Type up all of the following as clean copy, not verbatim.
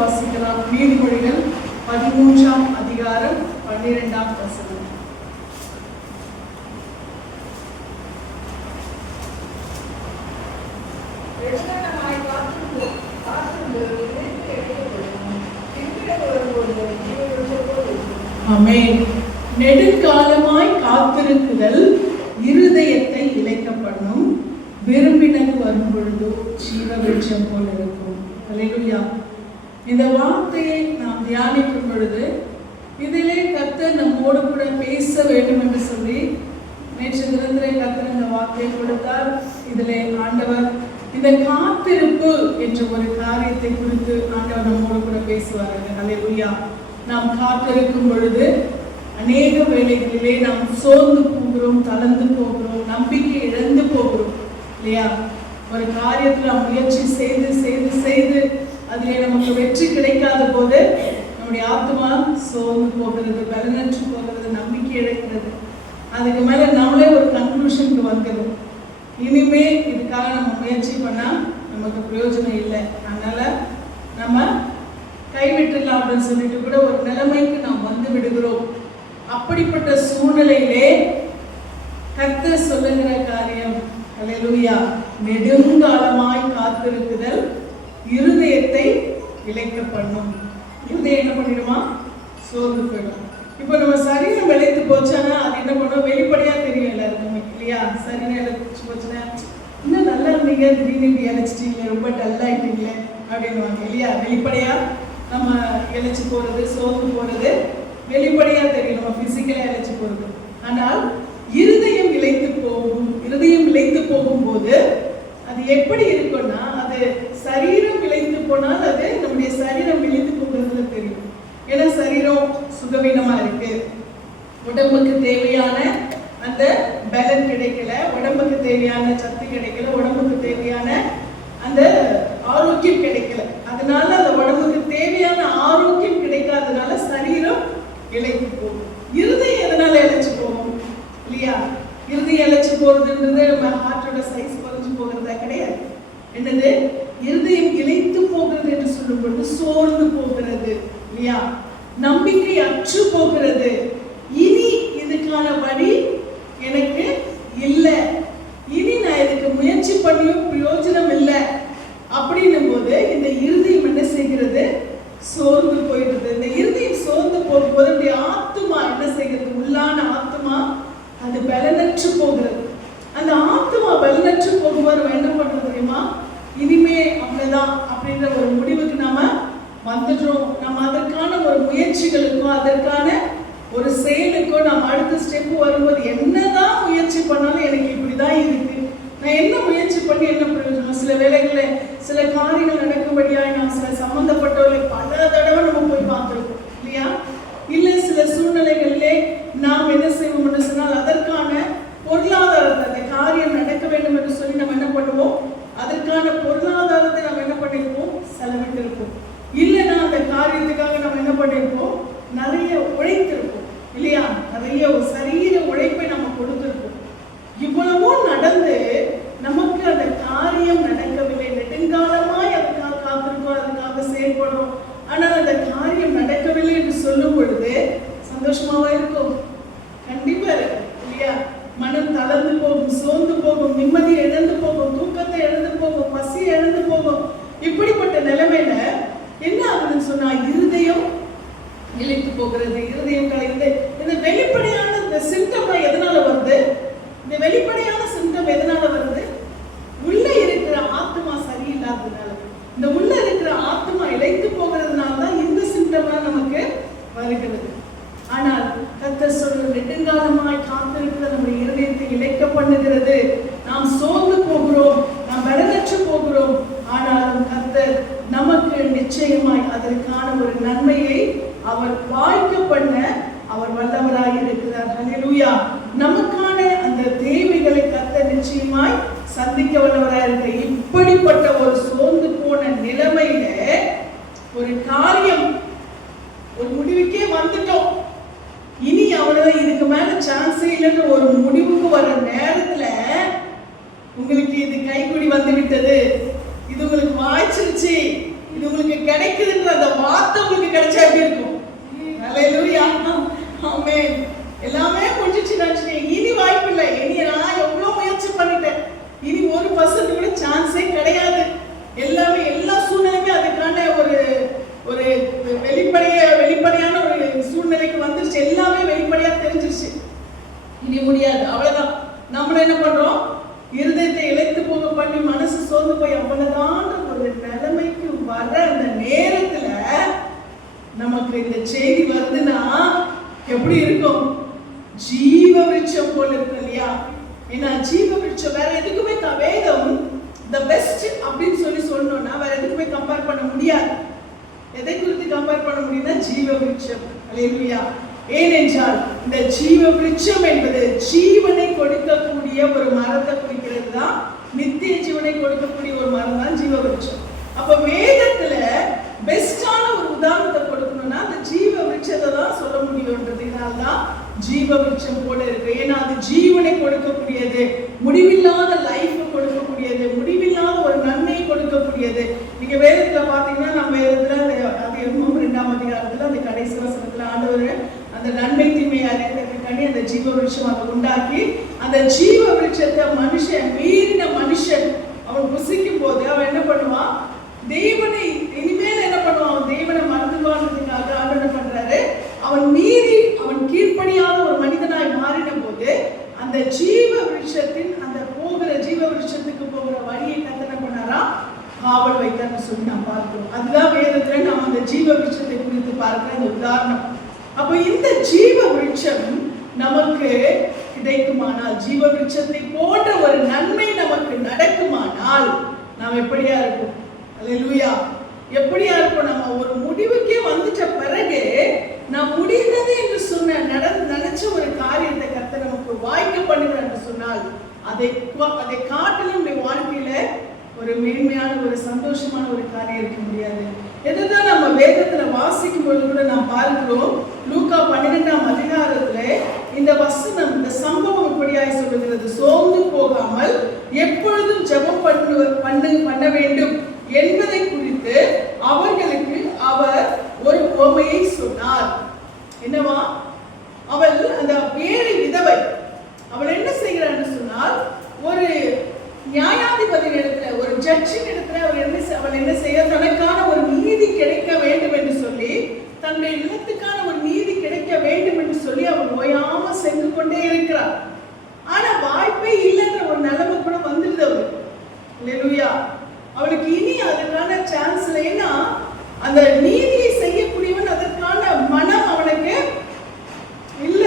வாசிக்கலாம். நீதிமொழிகள் 13ஆம் அதிகாரம் 12ஆம் வசனம். ஆமென். நெடுங்காலமாய் காத்திருக்குதல் இருதயத்தை இளைக்க பண்ணும், விரும்பினது வரும் பொழுது ஜீவ விருட்சம் போல இருக்கும். அல்லேலூயா. இந்த வார்த்தையை நாம் தியானிக்கும் பொழுது இதிலே கர்த்தர் நம்மோடு கூட பேச வேண்டும் என்று சொல்லி நேற்று தினத்திலே கர்த்தர் இந்த வார்த்தையை கொடுத்தார். இதிலே ஆண்டவர் இந்த காத்திருப்பு என்ற ஒரு காரியத்தை குறித்து ஆண்டவர் நம்மோடு கூட பேசுவார்கள். அல்லேலூயா. நாம் காத்திருக்கும் பொழுது அநேக வேளைகளிலே நாம் சோர்ந்து போகிறோம், தளர்ந்து போகிறோம், நம்பிக்கை இழந்து போகிறோம் இல்லையா? ஒரு காரியத்தில் நாம் முயற்சி செய்து செய்து செய்து அதிலே நமக்கு வெற்றி கிடைக்காத போது நம்முடைய ஆத்மா சோர்ந்து போகிறது, பலனற்று போகிறது, நம்பிக்கை இழக்கிறது. அதுக்கு மேல நம்மளே ஒரு கன்க்ளூஷனுக்கு வந்துடும், இனிமே இதுக்காக நம்ம முயற்சி பண்ணா நமக்கு பிரயோஜனம் இல்லை, அதனால நம்ம கைவிட்டுலாம் அப்படின்னு சொல்லிட்டு கூட ஒரு நிலைமைக்கு நாம் வந்து விடுகிறோம். அப்படிப்பட்ட சூழ்நிலையிலே கர்த்தர் சொல்லுகிற காரியம், அல்லேலூயா, நெடுங்காலமாய் காத்திருக்குதல் இருதயத்தை இளைக்க பண்ணும். இருதயம் என்ன பண்ணிடுமா? சோர்ந்து போயிடும். இப்போ நம்ம சரீரம் இழைத்து போச்சானா அது என்ன பண்ணும்? வெளிப்படையா தெரியும் எல்லாருக்குமே இல்லையா? சரீரம் இழைச்சு போச்சுன்னா இன்னும் நல்லா இருந்தீங்க, திடீர்னு இப்படி இழைச்சிட்டீங்க, ரொம்ப டல்லாயிட்டீங்களே அப்படின்வாங்க இல்லையா? வெளிப்படையா நம்ம இழைச்சி போறது, சோர்ந்து போறது வெளிப்படையா தெரியும், நம்ம பிசிக்கலா இழைச்சி போறது. ஆனால் இருதயம் இழைத்து போகும். இருதயம் இழைத்து போகும்போது அது எப்படி இருக்கும்னா, அது சரீரம் இழைத்து போனால் அது நம்முடைய சரீரம் இழைத்து போகிறதுல தெரியும். ஏன்னா சரீரம் சுகவீனமா இருக்கு, உடம்புக்கு தேவையான அந்த பலன் கிடைக்கல, உடம்புக்கு தேவையான சத்து கிடைக்கல, உடம்புக்கு தேவையான அந்த ஆரோக்கியம் கிடைக்கல. அதனால அந்த உடம்புக்கு தேவையான ஆரோக்கியம் கிடைக்காதனால சரீரம் இழைத்து போகும். இருதயம் எதனால இழைச்சு போகும் இல்லையா? இருதயம் இழைச்சு போறதுன்றது நம்ம ஹார்ட்டோட சைஸ் குறைஞ்சு போகிறதா கிடையாது. என்னது? இருதயம் இழைத்து போகிறது என்று சொல்லும் பொழுது சோர்ந்து போகிறது இல்லையா? நம்பிக்கை அற்று போகிறது. இனி இதுக்கான வழி எனக்கு இல்லை, இனி நான் இதுக்கு முயற்சி பண்ணியும் பிரயோஜனம் இல்லை அப்படின்னும் போது இந்த இருதயம் என்ன செய்கிறது? சோர்ந்து போயிடுது. இந்த இருதயம் சோர்ந்து போகும்போது இந்த ஆத்துமா என்ன செய்கிறது? உள்ளான ஆத்துமா அது பலனற்று போகிறது. அந்த ஆத்துமா பலனற்று போகும்போது என்ன பண்றது தெரியுமா? இனிமே அவ்வளவுதான் அப்படின்ற ஒரு முடிவுக்கு நாம வந்துடுறோம். நம்ம அதற்கான ஒரு முயற்சிகளுக்கோ அதற்கான ஒரு செயலுக்கோ நம்ம அடுத்த ஸ்டெப் வரும்போது என்னதான் முயற்சி பண்ணாலும் எனக்கு இப்படிதான் இருக்கு, நான் என்ன முயற்சி பண்ணி என்ன பிரயோஜனம்? சில வேளைகளில் சில காரியங்கள் நடக்கும்படியாக நாம் சில சம்பந்தப்பட்டவர்களை பல தடவை நம்ம போய் பார்த்துருக்கோம் இல்லையா? இல்லை சில சூழ்நிலைகளிலே நாம் என்ன செய்வோம் சொன்னால் அதற்கான பொருளாதாரத்தை, அந்த காரியம் நடக்க வேண்டும் என்று சொல்லி நம்ம என்ன பண்ணுவோம்? அதற்கான பொருளாதாரத்தை நம்ம என்ன பண்ணியிருப்போம்? செலவிட்டு இருப்போம். இல்லைன்னா அந்த காரியத்துக்காக நம்ம என்ன பண்ணியிருப்போம்? நிறைய உழைத்திருப்போம் இல்லையா? நிறைய சரீர உழைப்பை நம்ம கொடுத்திருப்போம். இவ்வளவும் நடந்து நமக்கு அந்த காரியம் நடக்கவில்லை. நெடுங்காலமாய் அதுக்காக காத்திருக்கோம், அதுக்காக செயல்படுறோம், ஆனால் அந்த காரியம் நடக்கவில்லை என்று சொல்லும் பொழுது சந்தோஷமாவா இருக்கும்? கண்டிப்பா இருக்கு இல்லையா? மனம் தளர்ந்து போகும், சோர்ந்து போகும், நிம்மதி இழந்து போகும், தூக்கத்தை இழந்து போகும், பசி இழந்து போகும். இப்படிப்பட்ட நிலைமையில என்ன ஆகுதுன்னு சொன்னா இருதயம் இழைத்து போகிறது, இருதயம் கலைந்து. இந்த வெளிப்படையான இந்த சிம்டம் எதனால வருது? இந்த வெளிப்படையான சிம்டம் எதனால வருது? உள்ள இருக்கிற ஆத்மா சரியில்லாததுனால, இந்த உள்ள இருக்கிற ஆத்மா இழைத்து போகிறதுனால தான் இந்த சிம்டம் நமக்கு வருகிறது. ஆனால் கர்த்தர் சொல்ற நெடுங்காலமாய் காத்திருக்கிற நம்முடைய இருதயத்தை இழைக்க பண்ணுகிறது. நாம் சோர்ந்து போகிறோம், நாம் பலனற்று போகிறோம், ஆனாலும் கர்த்தர் நமக்கு நிச்சயமாய் அதற்கான ஒரு நன்மையை அவர் வாய்க்க பண்ண அவர் வல்லவராய் இருக்கிறார். ஹல்லேலூயா. நமக்கான அந்த தேவைகளை கர்த்தர் நிச்சயமாய் சந்திக்க வல்லவராய் இருக்கிறார். இப்படிப்பட்ட ஒரு சோர்ந்து போன நிலைமையில ஒரு காரியம் ஒரு முடிவுக்கே வந்துட்டோம், இனி அவ்வளவுதான், இதுக்கு மேல சான்ஸே இல்லைன்னு ஒரு முடிவுக்கு வர நேரத்துல உங்களுக்கு இது கைக்குடி வந்து விட்டது, இது உங்களுக்கு வாய்ச்சிருச்சு, இது உங்களுக்கு கிடைக்குதுன்ற அந்த வார்த்தை உங்களுக்கு கிடைச்சா எப்படி இருக்கும்? ஹல்லேலூயா, ஆமென். எல்லாமே முடிஞ்சிச்சு நினைச்சேன், இனி வாய்ப்பு இல்லை, இனி நான் எவ்வளவு முயற்சி பண்ணிட்டேன், இனி 1% கூட சான்ஸே கிடையாது. எல்லாமே எல்லா சூழ்நிலையுமே அதுக்கான ஒரு வெளிப்படையான ஒரு சூழ்நிலைக்கு வந்துருச்சு. எல்லாமே வெளிப்படையா தெரிஞ்சிருச்சு. இனி முடியாது, அவ்வளவுதான். நம்மள என்ன பண்றோம்? இருதயத்தை இழைத்து போக பண்ணி மனசு சோர்ந்து போய் அவ்வளவுதான் ஒரு நிலைமைக்கு வர அந்த நேரத்துல நமக்கு இந்த செய்தி வருதுன்னா எப்படி இருக்கும்? ஜீவ விருட்சம் போல இருக்கும் இல்லையா? ஏன்னா ஜீவ விருட்சம் வேற எதுக்குமே வேதம் the best அப்படின்னு சொல்லணும்னா வேற எதுக்குமே கம்பேர் பண்ண முடியாது. எதை குறித்து கம்பேர் பண்ண முடியும்னா ஜீவ விருட்சம். ஹல்லேலூயா. ஏனென்றால் இந்த ஜீவ விருட்சம் என்பது ஜீவனை கொடுக்கக்கூடிய ஒரு மரத்தை குறிக்கிறது தான். நித்திய ஜீவனை கொடுக்கக்கூடிய ஒரு மரம் தான் ஜீவ விருட்சம். அப்ப வேதத்துல பெஸ்டான ஒரு உதாரணத்தை கொடுக்கணும்னா அந்த ஜீவ விருட்சத்தை தான் சொல்ல முடியும்ன்றதுனால தான் ஜீவ விருட்சம் போல இருக்கு. ஏன்னா அது ஜீவனை கொடுக்கக்கூடியது, முடிவில்லாத லைஃப் கொடுக்கக்கூடியது, முடிவில்லாத ஒரு நன்மை கொடுக்கக்கூடியது. நீங்க வேதத்துல பாத்தீங்கன்னா நம்ம வேதத்துல அது 2ஆம் அதிகாரத்துல அந்த கடைசி வசனத்துல ஆண்டவர் அந்த நன்மை தீமை அறியறதுக்காண்டி அந்த ஜீவ விருட்சம் அதை உண்டாக்கி அந்த ஜீவ விருட்சத்தை மனுஷன் மீறின மனுஷன் அவன் புசிக்கும் போது அவன் என்ன பண்ணுவான்? தேவனை இனிமேல் என்ன பண்ணுவான்? அவன் தேவனை மறந்துவான்றதுக்காக ஆண்டவர் என்ன பண்றாரு? அவன் மீறி அவன் கீழ்ப்படியாத ஒரு மனிதனாய் மாறின போது அந்த ஜீவ விருட்சத்தின் அந்த போகிற ஜீவ விருட்சத்துக்கு போகிற வழியை கத்தனை பண்ணாரா? காவல் வைத்தார்னு சொல்லி நாம் பார்க்கிறோம். அதுதான் வேதத்துல நாம் அந்த ஜீவ விருட்சத்தை குறித்து பார்க்கிற அந்த உதாரணம். அப்ப இந்த ஜீவ விருட்சம் நமக்கு கிடைக்குமானால், ஜீவ விருட்சத்தை போன்ற ஒரு நன்மை நமக்கு நடக்குமானால் நாம் எப்படியா இருக்கும்? அல்லேலூயா. எப்படியா இருக்கும்? நம்ம ஒரு முடிவுக்கே வந்துட்ட பிறகு நான் முடிந்தது என்று சொன்ன நினைச்ச ஒரு காரியத்தை கர்த்தர் நமக்கு வாய்க்க பண்ணுகிறார் என்று சொன்னால் அதை காட்டிலும் நம்முடைய வாழ்க்கையில ஒரு மேன்மையான ஒரு சந்தோஷமான ஒரு காரியம் இருக்க முடியாது. எதுதான் நம்ம வேதத்துல வாசிக்கும் பொழுது கூட நாம் பார்க்கிறோம். லூக்கா 12ஆம் அதிகாரத்துல இந்த வசனம், இந்த சம்பவம் இப்படியாய் சொல்லுகிறது: சோர்ந்து போகாமல் எப்பொழுதும் ஜெபம் பண்ண வேண்டும் என்பதை குறித்து அவர்களுக்கு அவர் ஒரு உவமையை சொன்னார். என்னவா? அவள் அந்த ஏழை விதவை, அவள் என்ன செய்கிறான்னு சொன்னால், ஒரு நியாயாதிபதி இடத்துல, ஒரு ஜட்ஜின் இடத்துல அவள் என்ன செய்ய, தனக்கான ஒரு நீதி கிடைக்க வேண்டும் என்று சொல்லி, தன்னுடைய நிலத்துக்கான ஒரு நீதி கிடைக்க வேண்டும் என்று சொல்லி அவள் ஓயாம சென்று கொண்டே இருக்கிறார். ஆனா வாய்ப்பே இல்லைன்ற ஒரு நிலைமை கூட வந்துடுது அவளுக்கு. அல்லேலூயா. அவளுக்கு இனி அதுக்கான சான்ஸ் இல்லைன்னா அந்த நீதியை செய்யக்கூடியவன் அதற்கான மனம் அவனுக்கு இல்ல.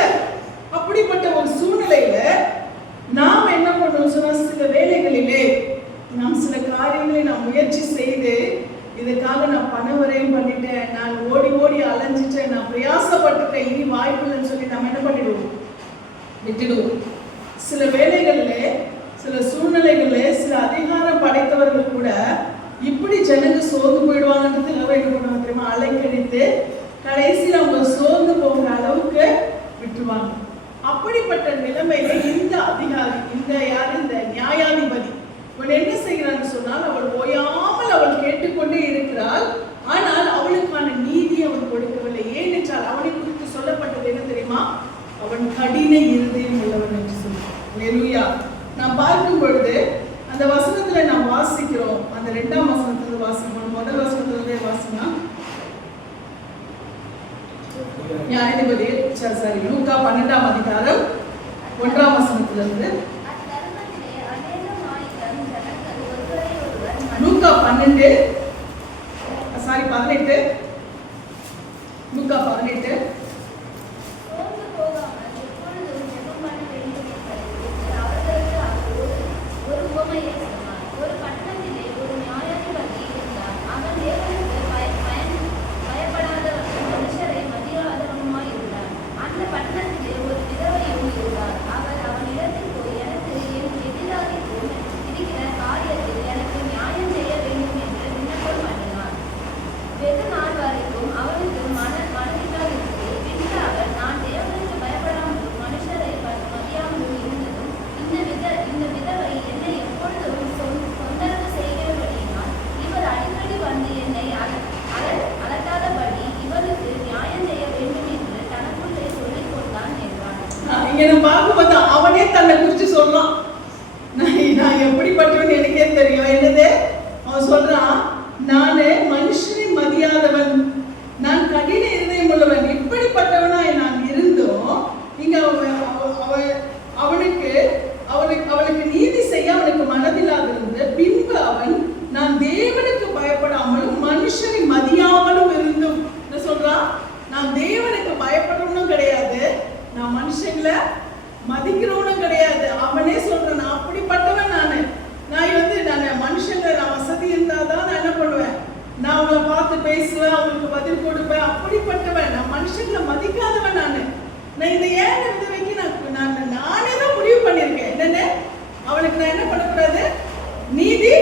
அப்படிப்பட்ட ஒரு சூழ்நிலையில நாம் என்ன பண்ணுவோம் சொன்னா, சில வேலைகளிலே நாம் சில காரியங்களை நாம் முயற்சி செய்து இதுக்காக நான் பணவரையும் பண்ணிட்டேன், நான் ஓடி ஓடி அலைஞ்சிட்டேன், நான் பிரயாசப்பட்டுட்டேன், இனி வாய்ப்பு இல்லைன்னு சொல்லி நம்ம என்ன பண்ணிடுவோம்? விட்டுடுவோம். சில வேலைகள்ல, சில சூழ்நிலைகள்ல, சில அதிகாரம் படைத்தவர்கள் கூட இப்படி ஜனங்க சோர்ந்து போயிடுவாங்கன்றதுக்காக என்ன பண்ணுவாங்க தெரியுமா? அலைக்கழித்து கடைசியில் அவங்க சோர்ந்து போகிற அளவுக்கு விட்டுருவாங்க. அப்படிப்பட்ட நிலைமையில இந்த அதிகாரி, இந்த நியாயாதிபதி அவள் என்ன செய்கிறான்னு சொன்னால், அவள் ஓயாமல் அவள் கேட்டுக்கொண்டே இருக்கிறாள். ஆனால் அவளுக்கான நீதி அவன் கொடுக்கவில்லை. ஏனென்றால் அவனை குறித்து சொல்லப்பட்டது என்ன தெரியுமா? அவன் கடின இருதயம் உள்ளவன் என்று சொல்லுவான். அல்லேலூயா. நாம் பார்க்கும் பொழுது அந்த வசனத்துல நாம் வாசிக்கிறோம். அந்த 2ஆம் வசனத்துல வாசிக்கணும். முதல் வசனத்துல வாசினா நியாயாதிபதி லூக்கா 12ஆம் அதிகாரம் 1ஆம் வசனத்திலிருந்து லூக்கா 18 லூக்கா 18 வெகு நாள் வரைக்கும் அவனுக்கு மனதினால் இங்க நம்ம பார்க்கும்போது அவனே தன்னை குறிச்சு சொல்றான். நான் எப்படிப்பட்டவன் எனக்கே தெரியும். என்னது அவன் சொல்றான், நானு மனுஷனை மதியாதவன், நான் கடின இருதயம் உள்ளவன். இப்படிப்பட்டவனா நான் இருந்தோம் இங்க அவனுக்கு நீதி செய்ய அவனுக்கு மனதில்லாத இருந்து, பின்பு அவன் நான் தேவனுக்கு பயப்படாமலும் மனுஷனை மதியாமலும் இருந்தும். என்ன சொல்றான்? நான் தேவனுக்கு பயப்படுறவனும் கிடையாது, நான் மனுஷங்களை மதிக்கிறவனும் கிடையாது. அவனே சொல்றான், நான் அப்படிப்பட்டவன். நான் மனுஷங்களை நான் வசதி இருந்தாதான் நான் என்ன பண்ணுவேன், நான் அவங்கள பார்த்து பேசுவேன், அவங்களுக்கு பதில் கொடுப்பேன். அப்படிப்பட்டவன். நான் மனுஷங்களை மதிக்காதவன். நான் இந்த ஏழை விதவைக்கு நானே தான் முடிவு பண்ணியிருக்கேன். என்னன்னு, அவளுக்கு நான் என்ன பண்ணக்கூடாது, நீதி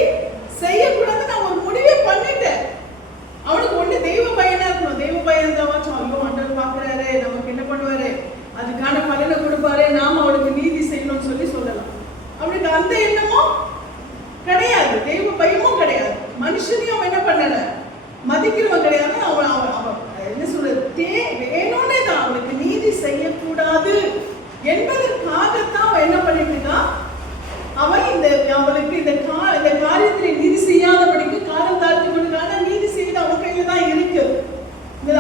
செய்யக்கூடாது. நான் ஒரு முடிவே பண்ணிட்டேன். அவனுக்கு ஒண்ணு தெய்வ பயனா இருக்கணும். தெய்வ பயன் தான் ஐயோ ஆண்டவர் பாக்குறாரு, நமக்கு என்ன பண்ணுவாரு, அதுக்கான பலனை கொடுப்பாரு, நாம அவளுக்கு நீதி செய்யணும்னு சொல்லலாம். அவனுக்கு அந்த எண்ணமும் கிடையாது, தெய்வ பயமும் கிடையாது. மனுஷனையும் அவன் என்ன பண்ணல, மதிக்கிறவன் கிடையாது. அவன் என்ன சொல்றது, வேணும்னே தான் அவனுக்கு நீதி செய்யக்கூடாது என்பதற்காகத்தான் அவன் என்ன பண்ணிட்டு இருக்கான். அவன் அவளுக்கு இந்த காரியத்திலே நீதி செய்யாதபடிக்கு காலம் தாழ்த்தி கொண்டிருக்கான. நீதி செய்து அவன் கையில தான் இருக்கு.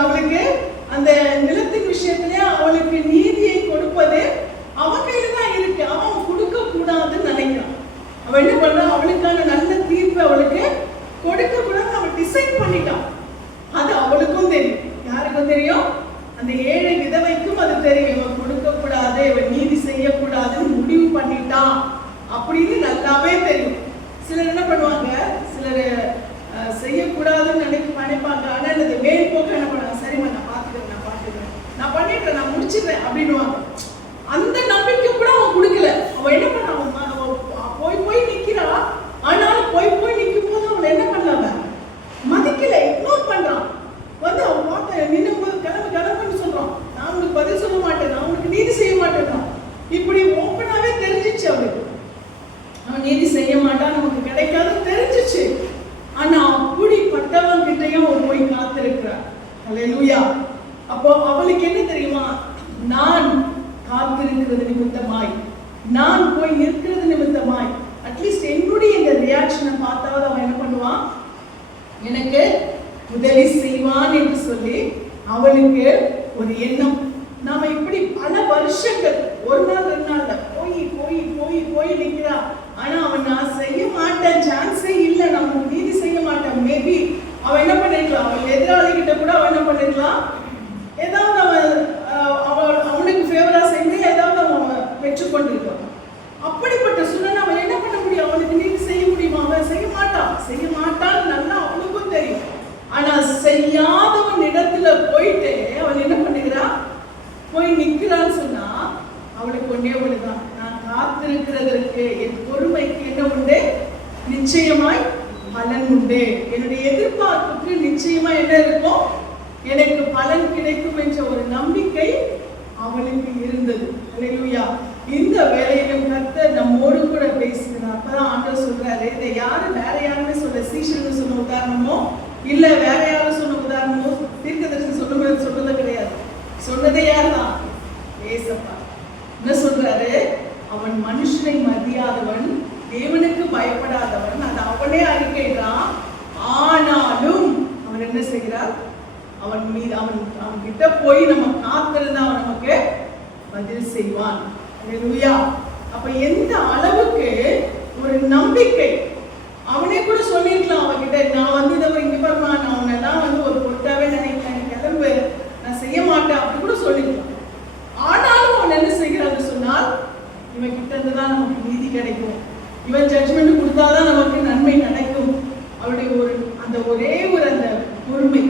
அவளுக்கு அந்த நிலத்தின் விஷயத்திலே அவளுக்கு நீதியை கொடுப்பது அவன் கையில தான் இருக்கு. அவன் கொடுக்க கூடாதுன்னு நினைக்கிறான். அவன் என்ன பண்ண, அவளுக்கான நல்ல தீர்ப்பு அவளுக்கு கொடுக்க கூடாது அவன் டிசைட் பண்ணிட்டான். அது அவளுக்கும் தெரியும். யாருக்கும் தெரியும்? அந்த ஏழை விதவைக்கும் அது தெரியும். இவன் கொடுக்க கூடாது, இவன் நீதி செய்யக்கூடாதுன்னு முடிவு பண்ணிட்டான் அப்படின்னு நல்லாவே தெரியும். சிலர் என்ன பண்ணுவாங்க, சிலர் செய்யக்கூடாதுன்னு நினைப்பாங்க. ஆனா இந்த மேல் போக்க என்ன பண்ணுவாங்க, சரிம்மா நான் பாத்துக்கிறேன், நான் பண்ணிடுறேன், நான் முடிச்சிடுறேன் அப்படின்னுவாங்க. அந்த நம்பிக்கை கூட அவன் கொடுக்கல. அவன் என்ன பண்ண, போய் நிக்கிறா. ஆனாலும் போய் நிற்கும் போது அவன் என்ன பண்ணல, மதிக்கல, இக்னோர் பண்றான். அவன் பார்த்த நின்னும் போது கிளம்புன்னு சொல்றான், நான் உனக்கு பதில் சொல்ல மாட்டேன், நான் உனக்கு நீதி செய்ய மாட்டேன். இப்படி ஓப்பனாவே தெரிஞ்சிச்சு அவனுக்கு. அவன் நீதி செய்ய மாட்டான், நமக்கு கிடைக்காது தெரிஞ்சிச்சு. ஆனா அப்படிப்பட்டவன் கிட்டையும் அவன் போய் காத்திருக்கிறார். அல்லேலூயா. அப்போ அவளுக்கு என்ன தெரியுமா, நான் காத்திருக்கிறது நிமித்தமாய், நான் போய் இருக்கிறது நிமித்தமாய், அட்லீஸ்ட் என்னுடைய இந்த ரியாக்ஷனை பார்த்தாவது அவன் என்ன பண்ணுவான், எனக்கு உதவி செய்வான் என்று சொல்லி அவளுக்கு ஒரு எண்ணம். நாம இப்படி பல வருஷங்கள், ஒரு நாள் 2 நாள்ல போய் நிக்கிறா. ஆனா அவன் நான் செய்ய மாட்டேன், சான்ஸே இல்லை, நம்ம நீதி செய்ய மாட்டேன். மேபி அவன் என்ன பண்ணிருக்கலாம், அவன் எதிராளி கிட்ட கூட அவன் என்ன பண்ணிருக்கலாம், ஏதாவது அவனுக்கு ஃபேவரா செய்ய ஏதாவது அவன் பெற்றுக்கொண்டிருக்கான். அப்படிப்பட்ட சூழ்நிலை அவன் என்ன பண்ண முடியும், அவனுக்கு நீதி செய்ய முடியுமா? அவன் செய்ய மாட்டான் நல்லா அவனுக்கும் தெரியும். ஆனா செய்யாதவன் இடத்துல போயிட்டு அவன் என்ன பண்ணுகிறான், போய் நிக்கிறான்னு சொன்னா அவளுக்கு ஒன்னே ஒண்ணுதான், நான் காத்திருக்கிறதற்கு என் பொறுமைக்கு என்ன உண்டு, நிச்சயமாய் பலன் உண்டு. என்னுடைய எதிர்பார்ப்புக்கு நிச்சயமா என்ன இருக்கும், எனக்கு பலன் கிடைக்கும் என்ற ஒரு நம்பிக்கை அவளுக்கு இருந்தது. அல்லேலூயா. இந்த வேலையிலும் கர்த்தர் நம்மோடு கூட பேசுகிறார். அப்பதான் ஆண்டவர் சொல்றாரு, இதை வேற யாருமே சொல்ல, சீஷர்கள் சொன்ன உதாரணமோ இல்ல வேற யாரும் சொன்ன உதாரணமோ தீர்க்கதரிசி சொல்றது கிடையாது. சொன்னதே யாருதான், ஏசப்பா. என்ன சொல்றாரு, அவன் மனுஷனை மதியாதவன், தேவனுக்கு பயப்படாதவன், அது அவனே அறிக்கைதான். ஆனாலும் அவன் என்ன செய்கிறார், அவன் கிட்ட போய் நம்ம காத்திருந்தா அவன் நமக்கு பதில் செய்வான். அல்லேலூயா. அப்ப எந்த அளவுக்கு ஒரு நம்பிக்கை, அவனே கூட சொல்லிருக்கலாம் அவன்கிட்ட, நான் இதை இங்க பாருமா, நான் அவனெல்லாம் ஒரு பொருட்டாவே நினைக்கிறேன், கிளம்பு, நான் செய்ய மாட்டேன் அப்படி கூட சொல்லிருக்கலாம். ஆனாலும் அவன் என்ன செய்கிறான்னு சொன்னால், இவன் கிட்ட இருந்துதான் நமக்கு நீதி கிடைக்கும், இவன் ஜட்ஜ்மெண்ட் கொடுத்தாதான் நமக்கு நன்மை நடக்கும். அவருடைய அந்த ஒரே அந்த பொறுமை,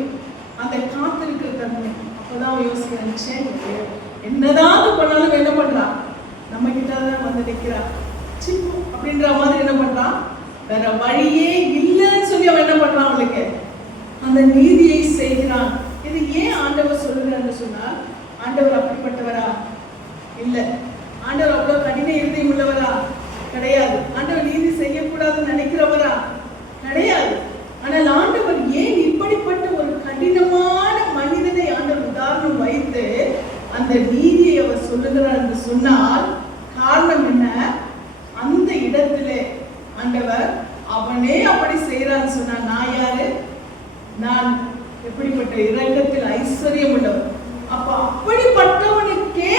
அந்த காத்திருக்கிற தன்மை. அப்பதான் அவன் யோசிக்கிறான், என்னதான் பண்ணாலும் என்ன பண்றான், நம்ம கிட்டதான் வந்து நிற்கிறான் சிப்பு அப்படின்ற மாதிரி என்ன பண்றான், வேற வழியே இல்லைன்னு சொல்லி அவன் என்ன பண்றான், அவளுக்கு அந்த நீதியை செய்கிறான். இது ஏன் ஆண்டவர் சொல்லுகிறான்னு சொன்னால், ஆண்டவர் அப்படிப்பட்டவரா இல்ல, ஆண்டவர் அவ்வளவு கடின இருதயம் உள்ளவரா கிடையாது, ஆண்டவர் நீதி செய்யக்கூடாதுன்னு நினைக்கிறவரா கிடையாது. ஆனால் ஆண்டவர் ஏன் இப்படிப்பட்ட ஒரு கடினமான மனிதனை ஆண்டவர் உதாரணம் வைத்து அந்த நீதியை அவர் சொல்லுகிறார் என்று சொன்னால் காரணம் என்ன? அந்த இடத்திலே ஆண்டவர் அவனே அப்படி செய்யறான்னு சொன்னா, நான் யாரு? நான் எப்படிப்பட்ட இரக்கத்தில் ஐஸ்வர்யம் உள்ளவர். அப்ப அப்படிப்பட்டவனுக்கே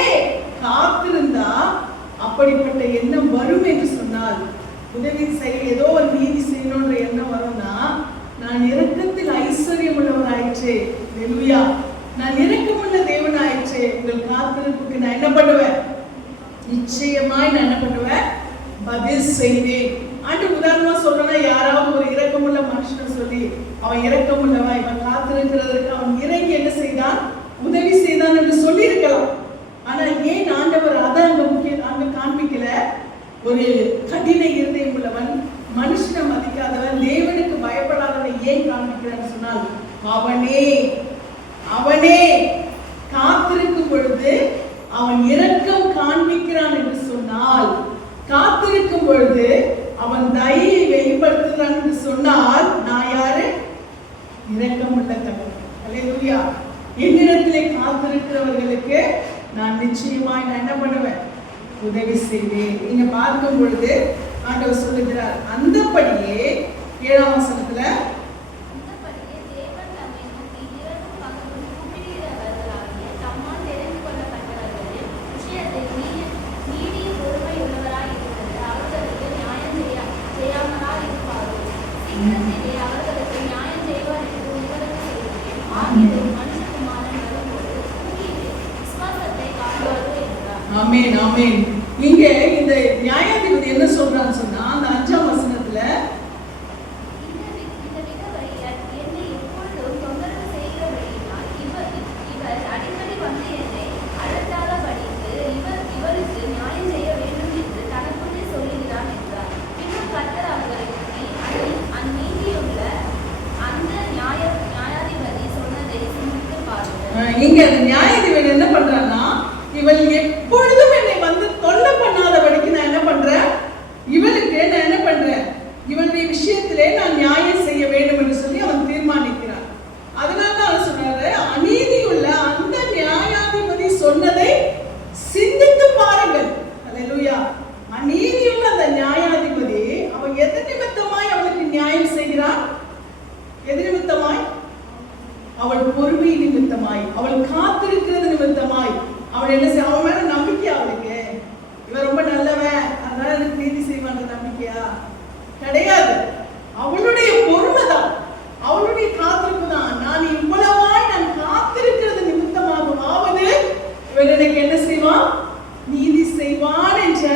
காத்திருந்தா அப்படிப்பட்ட எண்ணம் வரும் என்று சொன்னால், உதவி செய்ய ஏதோ ஒரு நீதி செய்யணும்ன்ற எண்ணம் வரும்னா, நான் இரக்கத்தில் ஐஸ்வர்யம் உள்ளவர் ஆயிடுச்சே, ஹல்லேலூயா, நான் இரக்கமுள்ள தேவன் ஆயிடுச்சே, உங்கள் காத்திருப்புக்கு நான் என்ன பண்ணுவேன்? நிச்சயமாய் நான் என்ன பண்ணுவேன்? பதில் செய்வேன். ஆண்டு உதாரணமா சொல்றேன்னா, யாராவது ஒரு இரக்கமுள்ள மனுஷனை சொல்லி அவன் இரக்கமுள்ளவன், இவன் காத்திருக்கிறதுக்கு அவன் இறங்கி என்ன செய்தான்? உதவி செய்தான் என்று சொல்லி இருக்கலாம். ஆனா ஏன் ஆண்டவர் அதை அங்க காண்பிக்கல? ஒரு கடின இருதயம் உள்ளவன், மனுஷனை மதிக்காதவன், தேவனுக்கு பயப்படாதவனை ஏன் காண்பிக்கிறான்னு சொன்னால், அவனே காத்திருக்கும் பொழுது அவன் இரக்கம் காண்பிக்கிறான் என்று சொன்னால், காத்திருக்கும் பொழுது அவன் தயவை வெளிப்படுத்துகிறான் என்று சொன்னால், நான் யாரு? இரக்கமுள்ள தகவல். ஹல்லேலூயா. என்னிடத்திலே காத்திருக்கிறவர்களுக்கு நான் நிச்சயமாய் நான் என்ன பண்ணுவேன்? உதவி செய்வேன். நீங்க பார்க்கும் பொழுது ஆண்டவர் சொல்லுகிறார், அந்தபடியே 7ஆம் வசனத்துல, ஆமென் ஆமென். இங்க இந்த நியாயாதிபதி என்ன சொல்றான்னு சொன்னா, அந்த 5ஆம் வசனத்துல, இங்க அந்த நியாயாதிபதி என்ன பண்றான்னா, இவள் எப்பொழுதும் என்னை வந்து தொல்லை பண்ணாதபடிக்கு நான் என்ன பண்றேன்? இவளுக்கு நான் என்ன பண்றேன்? இவளுடைய விஷயத்திலே நான் நியாயம் செய்ய வேண்டும் என்று சொல்லி அவன் தீர்மானிக்கிறான். அதனால தான் அவன் சொல்றாரு, அநீதியுள்ள அந்த நியாயாதிபதி சொன்னதை சிந்தித்து பாருங்கள். ஹல்லேலூயா. அநீதியுள்ள அந்த நியாயாதிபதி அவன் எது நிமித்தமாய் அவளுக்கு நியாயம் செய்கிறான்? எது நிமித்தமாய்? அவள் பொறுமை நிமித்தமாய், அவள் காத்திருக்கிறது நிமித்தமாய். அவள் என்ன செய்ய? அவன் மேல நம்பிக்கையா? அவளுக்கு இவன் ரொம்ப நல்லவன் அதனால எனக்கு நீதி செய்வான்ற நம்பிக்கையா? கிடையாது. அவளுடைய பொறுமை தான், அவளுடைய காத்திருப்பு தான். நான் இவ்வளவாய் நான் காத்திருக்கிறது நிமித்தமாகவாவது இவன் எனக்கு என்ன செய்வான்? நீதி செய்வான் என்ற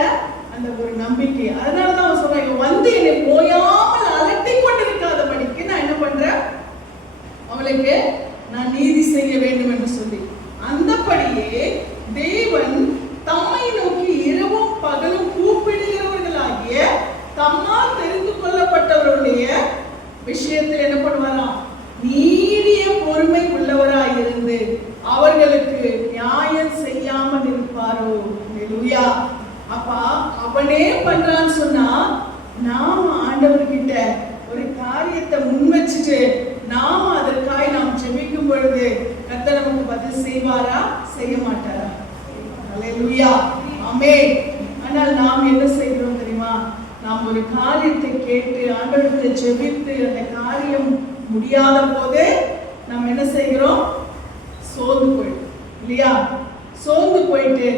அந்த ஒரு நம்பிக்கை. அதனாலதான் அவன் சொல்றான், இவன் வந்து என்னை போயாமல் அலட்டி கொண்டிருக்காதபடிக்கு நான் என்ன பண்றேன்? அவளுக்கு நான் நீதி செய்ய வேண்டும் என்று சொல்லி. அந்தபடியே தேவன் தம்மை நோக்கி இரவும் பகலும் கூப்பிடுகிறவர்களாகிய தம்மால் தெரிந்து கொள்ளப்பட்டவர்களுடைய விஷயத்தில் என்ன பண்ணுவாராம்? நீடிய பொறுமை உள்ளவராயிருந்து அவர்களுக்கு நியாயம் செய்யாமல் இருப்பாரோ? ஹல்லேலூயா. அப்பா அவனே பண்றான்னு சொன்னா, நாம ஆண்டவர்கிட்ட ஒரு காரியத்தை முன் வச்சுட்டு நாம அதற்காக நாம் ஜெபிக்கும் பொழுது கர்த்தர் நமக்கு பதில் செய்வாரா? செய்ய மாட்டாரா? ஹல்லேலூயா. ஆமென். ஆனால் நாம் என்ன செய்கிறோம் தெரியுமா? நாம் ஒரு காரியத்தை கேட்டு ஆண்டவரிடத்தை ஜெபித்து அந்த காரியம் முடியாத போது நாம் என்ன செய்கிறோம்? சோர்ந்து போயிடும் இல்லையா? சோர்ந்து போயிட்டு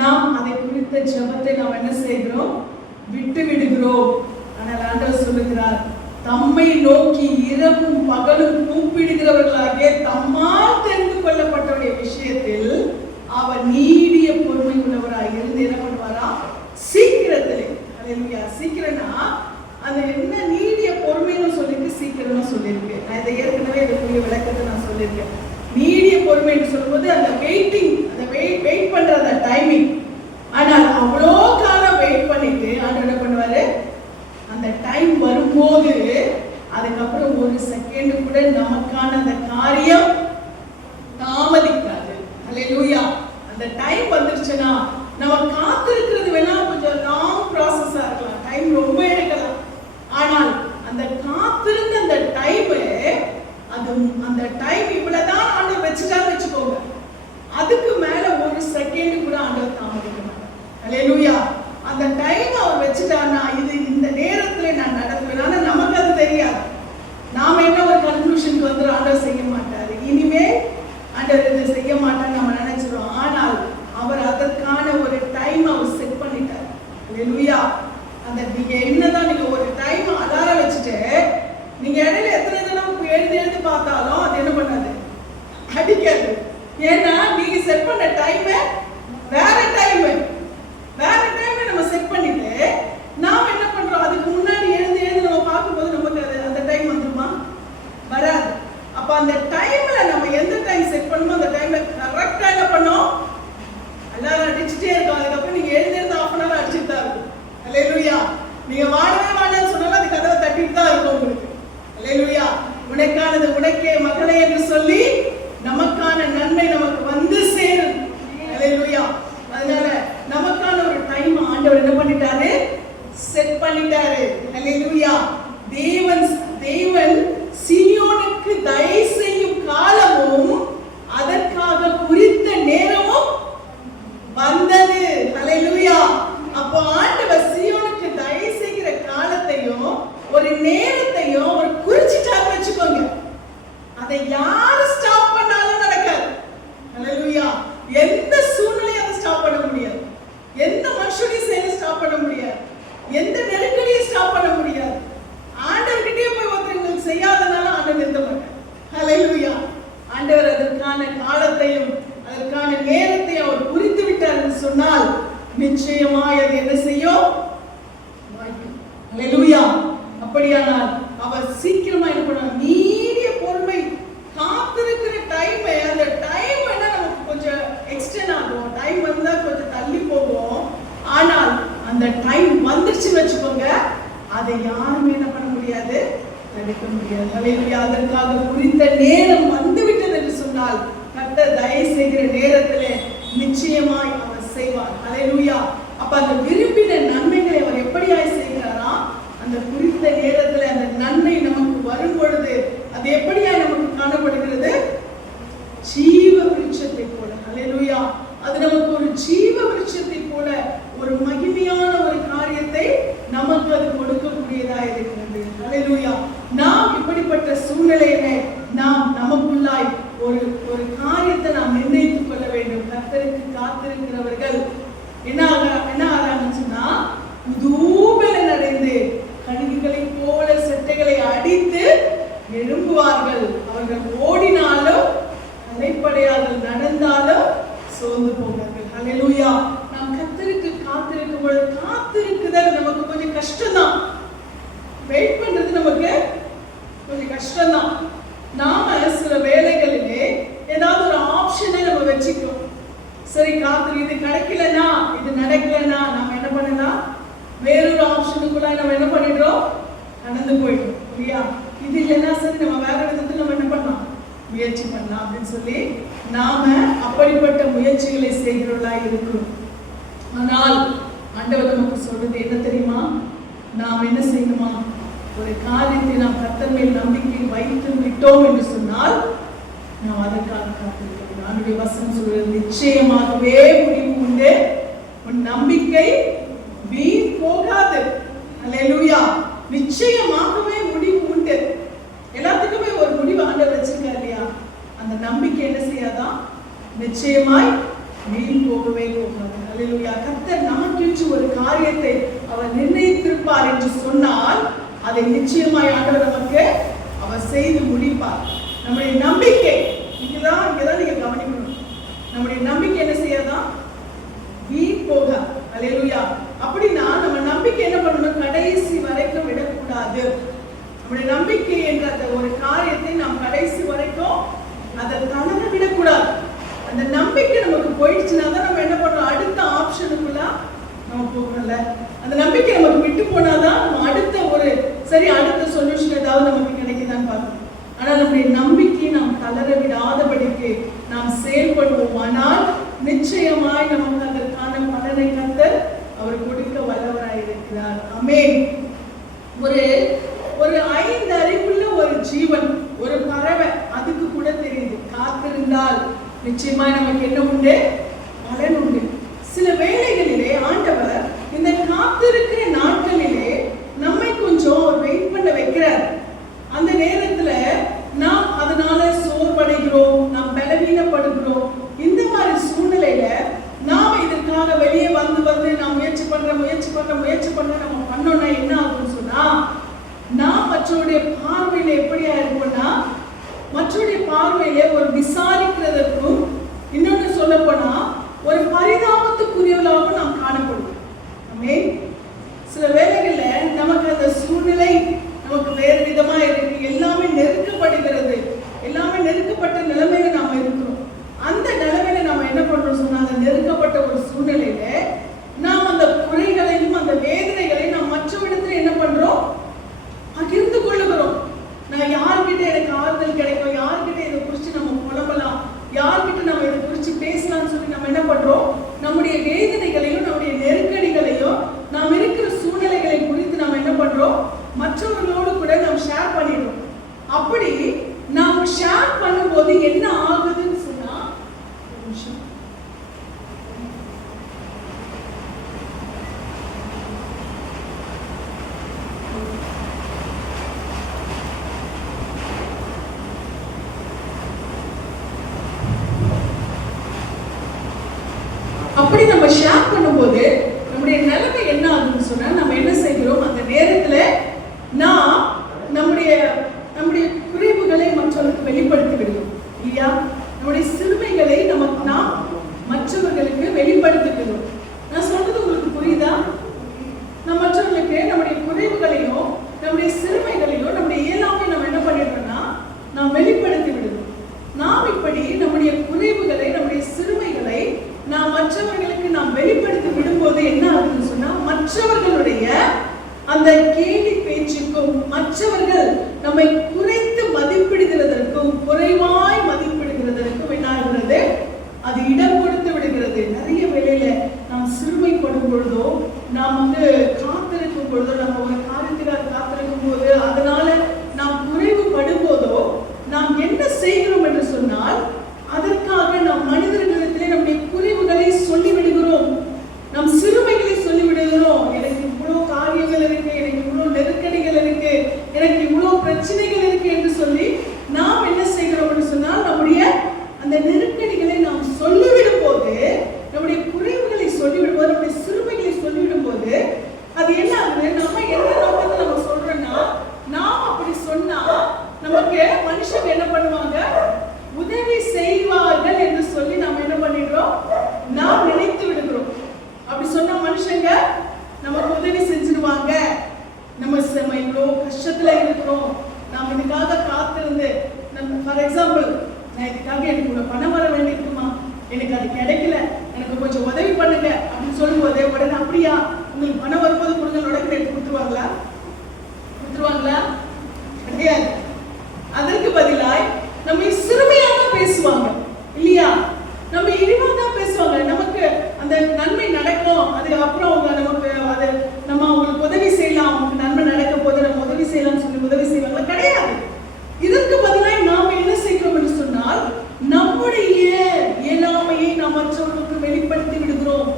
நாம் அதை குறித்த ஜெபத்தை நாம் என்ன செய்கிறோம்? விட்டு விடுகிறோம். ஆனால் ஆண்டவர் சொல்லுகிறார், தம்மை நோக்கி இரவும் பகலும் கூப்பிடுகிறவர்களாகிய தம்மால் தெரிந்து கொள்ளப்பட்டவருடைய விஷயத்தில் அவர் நீடிய பொறுமை உள்ளவராக இருந்து என்ன பண்ணுவாரா? சீக்கிரத்திலே. ஹல்லேலூயா. சீக்கிரம்னா அந்த என்ன நீடிய பொறுமைன்னு சொல்லிட்டு சீக்கிரமா சொல்லியிருக்கேன். நான் இதை ஏற்கனவே இதுக்குரிய விளக்கத்தை நான் சொல்லியிருக்கேன். நீடிய பொறுமைன்னு சொல்லும்போது அந்த வெயிட்டிங், அந்த வெயிட் பண்ற அந்த டைமிங். ஆனால் அவ்வளோ காலம் வெயிட் பண்ணிட்டு ஆண்டவர் என்ன பண்ணுவாரு? அந்த டைம் வரும்போது அதுக்கப்புறம் ஒரு செகண்ட் கூட நமக்கான அந்த காரியம் தாமதிக்காது. ஹல்லேலூயா. அந்த டைம் வந்துருச்சுன்னா நம்ம காத்திருக்கிறது வேணா கொஞ்சம் லாங் ப்ராசஸா இருக்கலாம், டைம் ரொம்ப எடுக்கலாம். ஆனால் அந்த காத்திருந்த அந்த டைம், அது அந்த டைம் இவ்வளவுதான் ஆண்டவர் வச்சுட்டான்னு வச்சுக்கோங்க, அதுக்கு மேல ஒரு செகண்ட் கூட ஆண்டவர் இதை செய்ய மாட்டான்னு நம்ம நினைச்சிடும். ஆனால் அவர் அதற்கான ஒரு டைம் அவர் செட் பண்ணிட்டார். ஹல்லேலூயா. அந்த நீங்க என்னதான் நீங்க ஒரு டைம் அலாரம் வச்சுட்டு நீங்க இடையில எத்தனை தடவை எழுதி பார்த்தாலும் அது என்ன பண்ணாது, அடிக்காது. ஏன்னா நீங்க செட் பண்ண டைம் வேற டைம் நம்ம செட் பண்ணிட்டு நாம என்ன பண்றோம், அதுக்கு முன்னாடி எழுதி நம்ம பார்க்கும்போது நமக்கு அந்த டைம் வந்துருமா? வராது. அப்ப அந்த டைம்ல நம்ம எந்த டைம் செட் பண்ணணுமோ அந்த டைம்ல கரெக்டா என்ன பண்ணோம், எல்லாரும் அடிச்சுட்டே இருக்கும். அதுக்கப்புறம் நீங்க எழுந்திருந்து half an hour அடிச்சுட்டு தான் இருக்கும். ஹல்லேலூயா. நீங்க வாழவே வாழன்னு சொன்னாலும் அது கதவை தட்டிட்டு தான் இருக்கும் உங்களுக்கு. ஹல்லேலூயா. உனக்கானது உனக்கே மகளே என்று சொல்லி நமக்கான நன்மை நமக்கு வந்து சேரும். ஹல்லேலூயா. அதனால நமக்கான ஒரு டைம் ஆண்டவர் என்ன பண்ணிட்டாரு, செட் பண்ணிட்டாரு. ஹல்லேலூயா. தேவன் சீயோனுக்கு தயை செய்யும் காலமும் அதற்காக குறித்த நேரமும் வந்தது. ஹல்லேலூயா. அப்போ ஆண்டவர் சீயோனுக்கு தயை செய்கிற காலத்தையும் ஒரு நேரத்தையும் ஒரு குறிச்சிட்டாரு வச்சுக்கோங்க. அதை யாரு ஸ்டாப் பண்ணாலும் நடக்காது. ஹல்லேலூயா. எந்த சூழ்நிலையும் அதை ஸ்டாப் பண்ண முடியாது. எந்த மனுஷனையும் செயலை ஸ்டாப் பண்ண முடியாது. எந்த நெருக்கடியும் ஸ்டாப் பண்ண முடியாது. ஆண்டவர்கிட்டயே போய் ஒருத்தருக்கு செய்யாதனால ஆண்டவர் நிறுத்த மாட்டார். ஹல்லேலூயா. ஆண்டவர் அதற்கான காலத்தையும் அதற்கான நேரத்தை அவர் குறித்து விட்டார் என்று சொன்னால் நிச்சயமாய் அது என்ன செய்யும், வாய்க்கும். ஹல்லேலூயா. அப்படியானால் அவர் சீக்கிரமா என்ன பண்ணுவார், நீடிய பொறுமை காத்திருக்கிற டைம், அந்த டைம் என்ன நமக்கு கொஞ்சம் எக்ஸ்டெண்ட் ஆகும், டைம் வந்தா கொஞ்சம் தள்ளி போகும். ஆனால் அந்த டைம் வந்துருச்சு வச்சுக்கோங்க, அதை யாருமே என்ன பண்ண முடியாது, தடுக்க முடியாது. ஹல்லேலூயா. அதற்காக குறித்த நேரம் வந்து விட்டது என்று சொன்னால் கர்த்தர் தயை செய்கிற நேரத்திலே நிச்சயமாய் அவர் செய்வார். ஹல்லேலூயா. அப்ப அந்த விரும்பின நன்மைகளை அவர் எப்படியாய் செய்கிறாரா, அந்த குறித்த நேரத்தில் அந்த நன்மை நமக்கு வரும் பொழுது அது எப்படியாய் நமக்கு காணப்படுகிறது, ஜீவ விருட்சத்தை போல. ஹல்லேலூயா. அது நமக்கு ஒரு ஜீவ விருட்சத்தை போல ஒரு மகிமையான ஒரு காரியத்தை நமக்கு அது கொடுக்கக்கூடியதா இருக்கிறது. ஹல்லேலூயா. நாம் இப்படிப்பட்ட சூழ்நிலையிலே நாம் நமக்குள்ளாய் ஒரு காரியத்தை நாம் நிர்ணயித்துக் கொள்ள வேண்டும். கர்த்தருக்கு காத்திருக்கிறவர்கள் என்ன ஆகிறாங்கன்னு சொன்னா புதுபலன் அடைந்து கழுகுகளை போல செட்டைகளை அடித்து எழும்புவார்கள். அவர்கள் ஓடினாலும் களைப்படையார்கள், நடந்தாலும் சோர்ந்து போவார்கள். ஹல்லேலூயா. நாம் கர்த்தருக்கு காத்திருக்கும் பொழுது காத்திருக்குதல் நமக்கு கொஞ்சம் கஷ்டம்தான். வெயிட் பண்றது நமக்கு கொஞ்சம் கஷ்டம்தான். நாம சில வேலைகளிலே ஏதாவது ஒரு ஆப்ஷனை நம்ம வச்சுக்கிறோம். சரி, காத்திரு, இது கிடைக்கலன்னா, இது நடக்கலன்னா நம்ம என்ன பண்ணலாம், வேறொரு ஆப்ஷனுக்குள்ள நம்ம என்ன பண்ணிடுறோம், கடந்து போயிடும். இல்லையா? இது இல்லைன்னா சரி, நம்ம வேற விதத்தில் நம்ம என்ன பண்ணலாம், முயற்சி பண்ணலாம் அப்படின்னு சொல்லி நாம அப்படிப்பட்ட முயற்சிகளை செய்கிறவர்களா இருக்கிறோம். ஆனால் ஆண்டவர் நமக்கு சொல்றது என்ன தெரியுமா, நாம் என்ன செய்யணுமா, ஒரு காரியத்தை நாம் கர்த்தர் மேல் நம்பிக்கை வைத்து விட்டோம் என்று சொன்னால் நாம் அதற்காக காத்திருக்கிறோம். ஆண்டவருடைய வசனம் சொல்றது, நிச்சயமாகவே முடிவு உண்டு, உன் நம்பிக்கை வீண் போகாது. ஹல்லேலூயா. நிச்சயமாகவே முடிவு உண்டு. எல்லாத்துக்குமே ஒரு முடிவு ஆண்டவர் வச்சிருக்காரு இல்லையா? அந்த நம்பிக்கை என்ன செய்யாதான், நிச்சயமாய் வீண் போகவே போகாது. ஹல்லேலூயா. கர்த்தர் நமக்கு ஒரு காரியத்தை அவர் நிர்ணயித்திருப்பார் என்று சொன்னால் அதை நிச்சயமாய் ஆண்டவர் நமக்கு அவர் செய்து முடிப்பார். நம்முடைய நம்பிக்கை இங்கதான் நீங்க கவனிக்கணும். நம்முடைய நம்பிக்கை என்ன செய்யாதான், வீண் போக. ஹல்லேலூயா. அப்படின்னா நம்ம நம்பிக்கை என்ன பண்ணணும், கடைசி வரைக்கும் விடக்கூடாது. நம்முடைய நம்பிக்கை என்ற அந்த ஒரு காரியத்தை நாம் கடைசி வரைக்கும் அதை தளர விடக்கூடாது. அந்த நம்பிக்கை நமக்கு போயிடுச்சுன்னா தான் நம்ம என்ன பண்றோம், அடுத்த ஆப்ஷனுக்குள்ள நம்ம போகணும்ல. அந்த நம்பிக்கை நமக்கு விட்டு போனாதான் நம்ம அடுத்த ஒரு சரி அடுத்த சொல்யூஷன் ஏதாவது நமக்கு கிடைக்குதான்னு பார்க்கணும். ஆனால் நம்முடைய நம்பிக்கையை நாம் தளர விடாதபடிக்கு நாம் செயல்படுவோம். ஆனால் நிச்சயமாய் நமக்கு அதற்கான பலனை கர்த்தர் அவர் கொடுக்க வல்லவராயிருக்கிறார். ஆமென். ஒரு 5 அறிவுள்ள ஒரு ஜீவன், ஒரு பறவை, அதுக்கு கூட தெரியுது காத்திருந்தால் நிச்சயமாய் நமக்கு என்ன உண்டு, பலன் உண்டு. சில வேளைகளிலே ஆண்டவர் இந்த காத்திருக்கிற நாட்களிலே நம்மை கொஞ்சம் வெயிட் பண்ண வைக்கிறார். அந்த நேரத்துல நாம் அதனால சோர்வடைகிறோம், நாம் பலவீனப்படுகிறோம். அப்படி நம்ம ஷேர் பண்ணும்போது நம்முடைய நிலைமை என்ன ஆகுதுன்னு சொன்னா, நம்ம என்ன செய்கிறோம், அந்த நேரத்துல நான் நம்முடைய குறைவுகளை மற்றவர்களுக்கு வெளிப்படுத்தி விடுவோம் இல்லையா? நம்முடைய சிறுமைகளை நாம் மற்றவர்களுக்கு வெளிப்படுத்தி விடுவோம். நான் சொல்றது உங்களுக்கு புரியுதா? நம்ம மற்றவர்களுக்கு நம்முடைய குறைவுகளையோ நம்முடைய சிறுமைகளையோ நம்முடைய இயலாமை நம்ம என்ன பண்ணிடுறோம்னா நாம் வெளிப்படுத்தி விடுவோம். நாம் இப்படி நம்முடைய குறைவுகளை நம்முடைய சிறுமைகளை நாம் மற்றவர்களுக்கு நாம் வெளிப்படுத்தி விடும்போது என்ன ஆகுதுன்னு சொன்னா, மற்றவர்களுடைய அந்த கேலி பேச்சுக்கும் மற்றவர்கள் நம்மை குறைத்து மதிப்பிடுகிறதற்கும் குறைவாய் மதிப்பிடுகிறதற்கும் என்ன ஆகிறது, அது இடம் கொடுத்து விடுகிறது. நிறைய வேளையில நாம் சிறுமைப்படும் பொழுதோ, நாம் காத்திருக்கும் பொழுதோ, நம்ம ஒரு காரியத்துக்காக காத்திருக்கும் போது அதனால நாம் குறைவுபடும் போதோ நாம் என்ன செய்கிறோம் என்று சொன்னால், அதற்காக நாம் மனிதர்களிடத்திலே நம்முடைய குறைவுகளை சொல்லிவிடுகிறோம், நம் சிறுமைகளை சொல்லிவிடுகிறோம். எனக்கு இவ்வளவு காரியங்கள் இருக்கு, எனக்கு இவ்வளவு நெருக்கடிகள் இருக்கு, எனக்கு இவ்வளவு பிரச்சனைகள் இருக்கு என்று சொல்லி நாம் என்ன செய்கிறோம் என்று சொன்னால், நம்முடைய அந்த நெருக்கடிகளை நாம் சொல்லிவிடும் போது, நம்முடைய குறைவுகளை சொல்லிவிடும் போது, நம்முடைய சிறுமைகளை சொல்லிவிடும் போது அது என்ன ஆகுது, நம்ம என்ன நோக்கத்தை நம்ம சொல்றோம்னா, நாம் அப்படி சொன்னா நமக்கு மனுஷங்க என்ன பண்ணுவாங்க, உதவி செய்வார்கள் என்று சொல்லி நாம் என்ன பண்ணிடுறோம், நாம் நினைத்து விடுகிறோம். அப்படி சொன்ன மனுஷங்க நமக்கு உதவி செஞ்சிருவாங்க, நம்ம இவ்வளோ கஷ்டத்துல இருக்கிறோம், நாம் இதுக்காக காத்திருந்து, ஃபார் எக்ஸாம்பிள் நான் இதுக்காக எனக்கு இவ்வளோ பணம் வர வேண்டியிருக்குமா, எனக்கு அது கிடைக்கல, எனக்கு கொஞ்சம் உதவி பண்ணுங்க அப்படின்னு சொல்லும் போதே உடனே அப்படியா உங்களுக்கு பணம் வரும்போது கொடுங்க உடனே எடுத்து கொடுத்துருவாங்களா? கிடையாது. அதற்கு பதிலாய் நம்ம சிறுமையாக பேசுவாங்க இல்லையா? நம்ம இழிவா தான் பேசுவாங்க. நமக்கு அந்த நன்மை நடக்கும், அதுக்கு அப்புறம் அவங்க நமக்கு அது நம்ம அவங்களுக்கு உதவி செய்யலாம், அவங்களுக்கு நன்மை நடக்க போது நம்ம உதவி செய்யலாம்னு சொல்லி உதவி செய்வாங்க. கிடையாது. இதற்கு பதிலாய் நாம் என்ன செய்கிறோம் என்று சொன்னால், நம்முடைய இயலாமையை நாம் மற்றவர்களுக்கு வெளிப்படுத்தி விடுகிறோம்,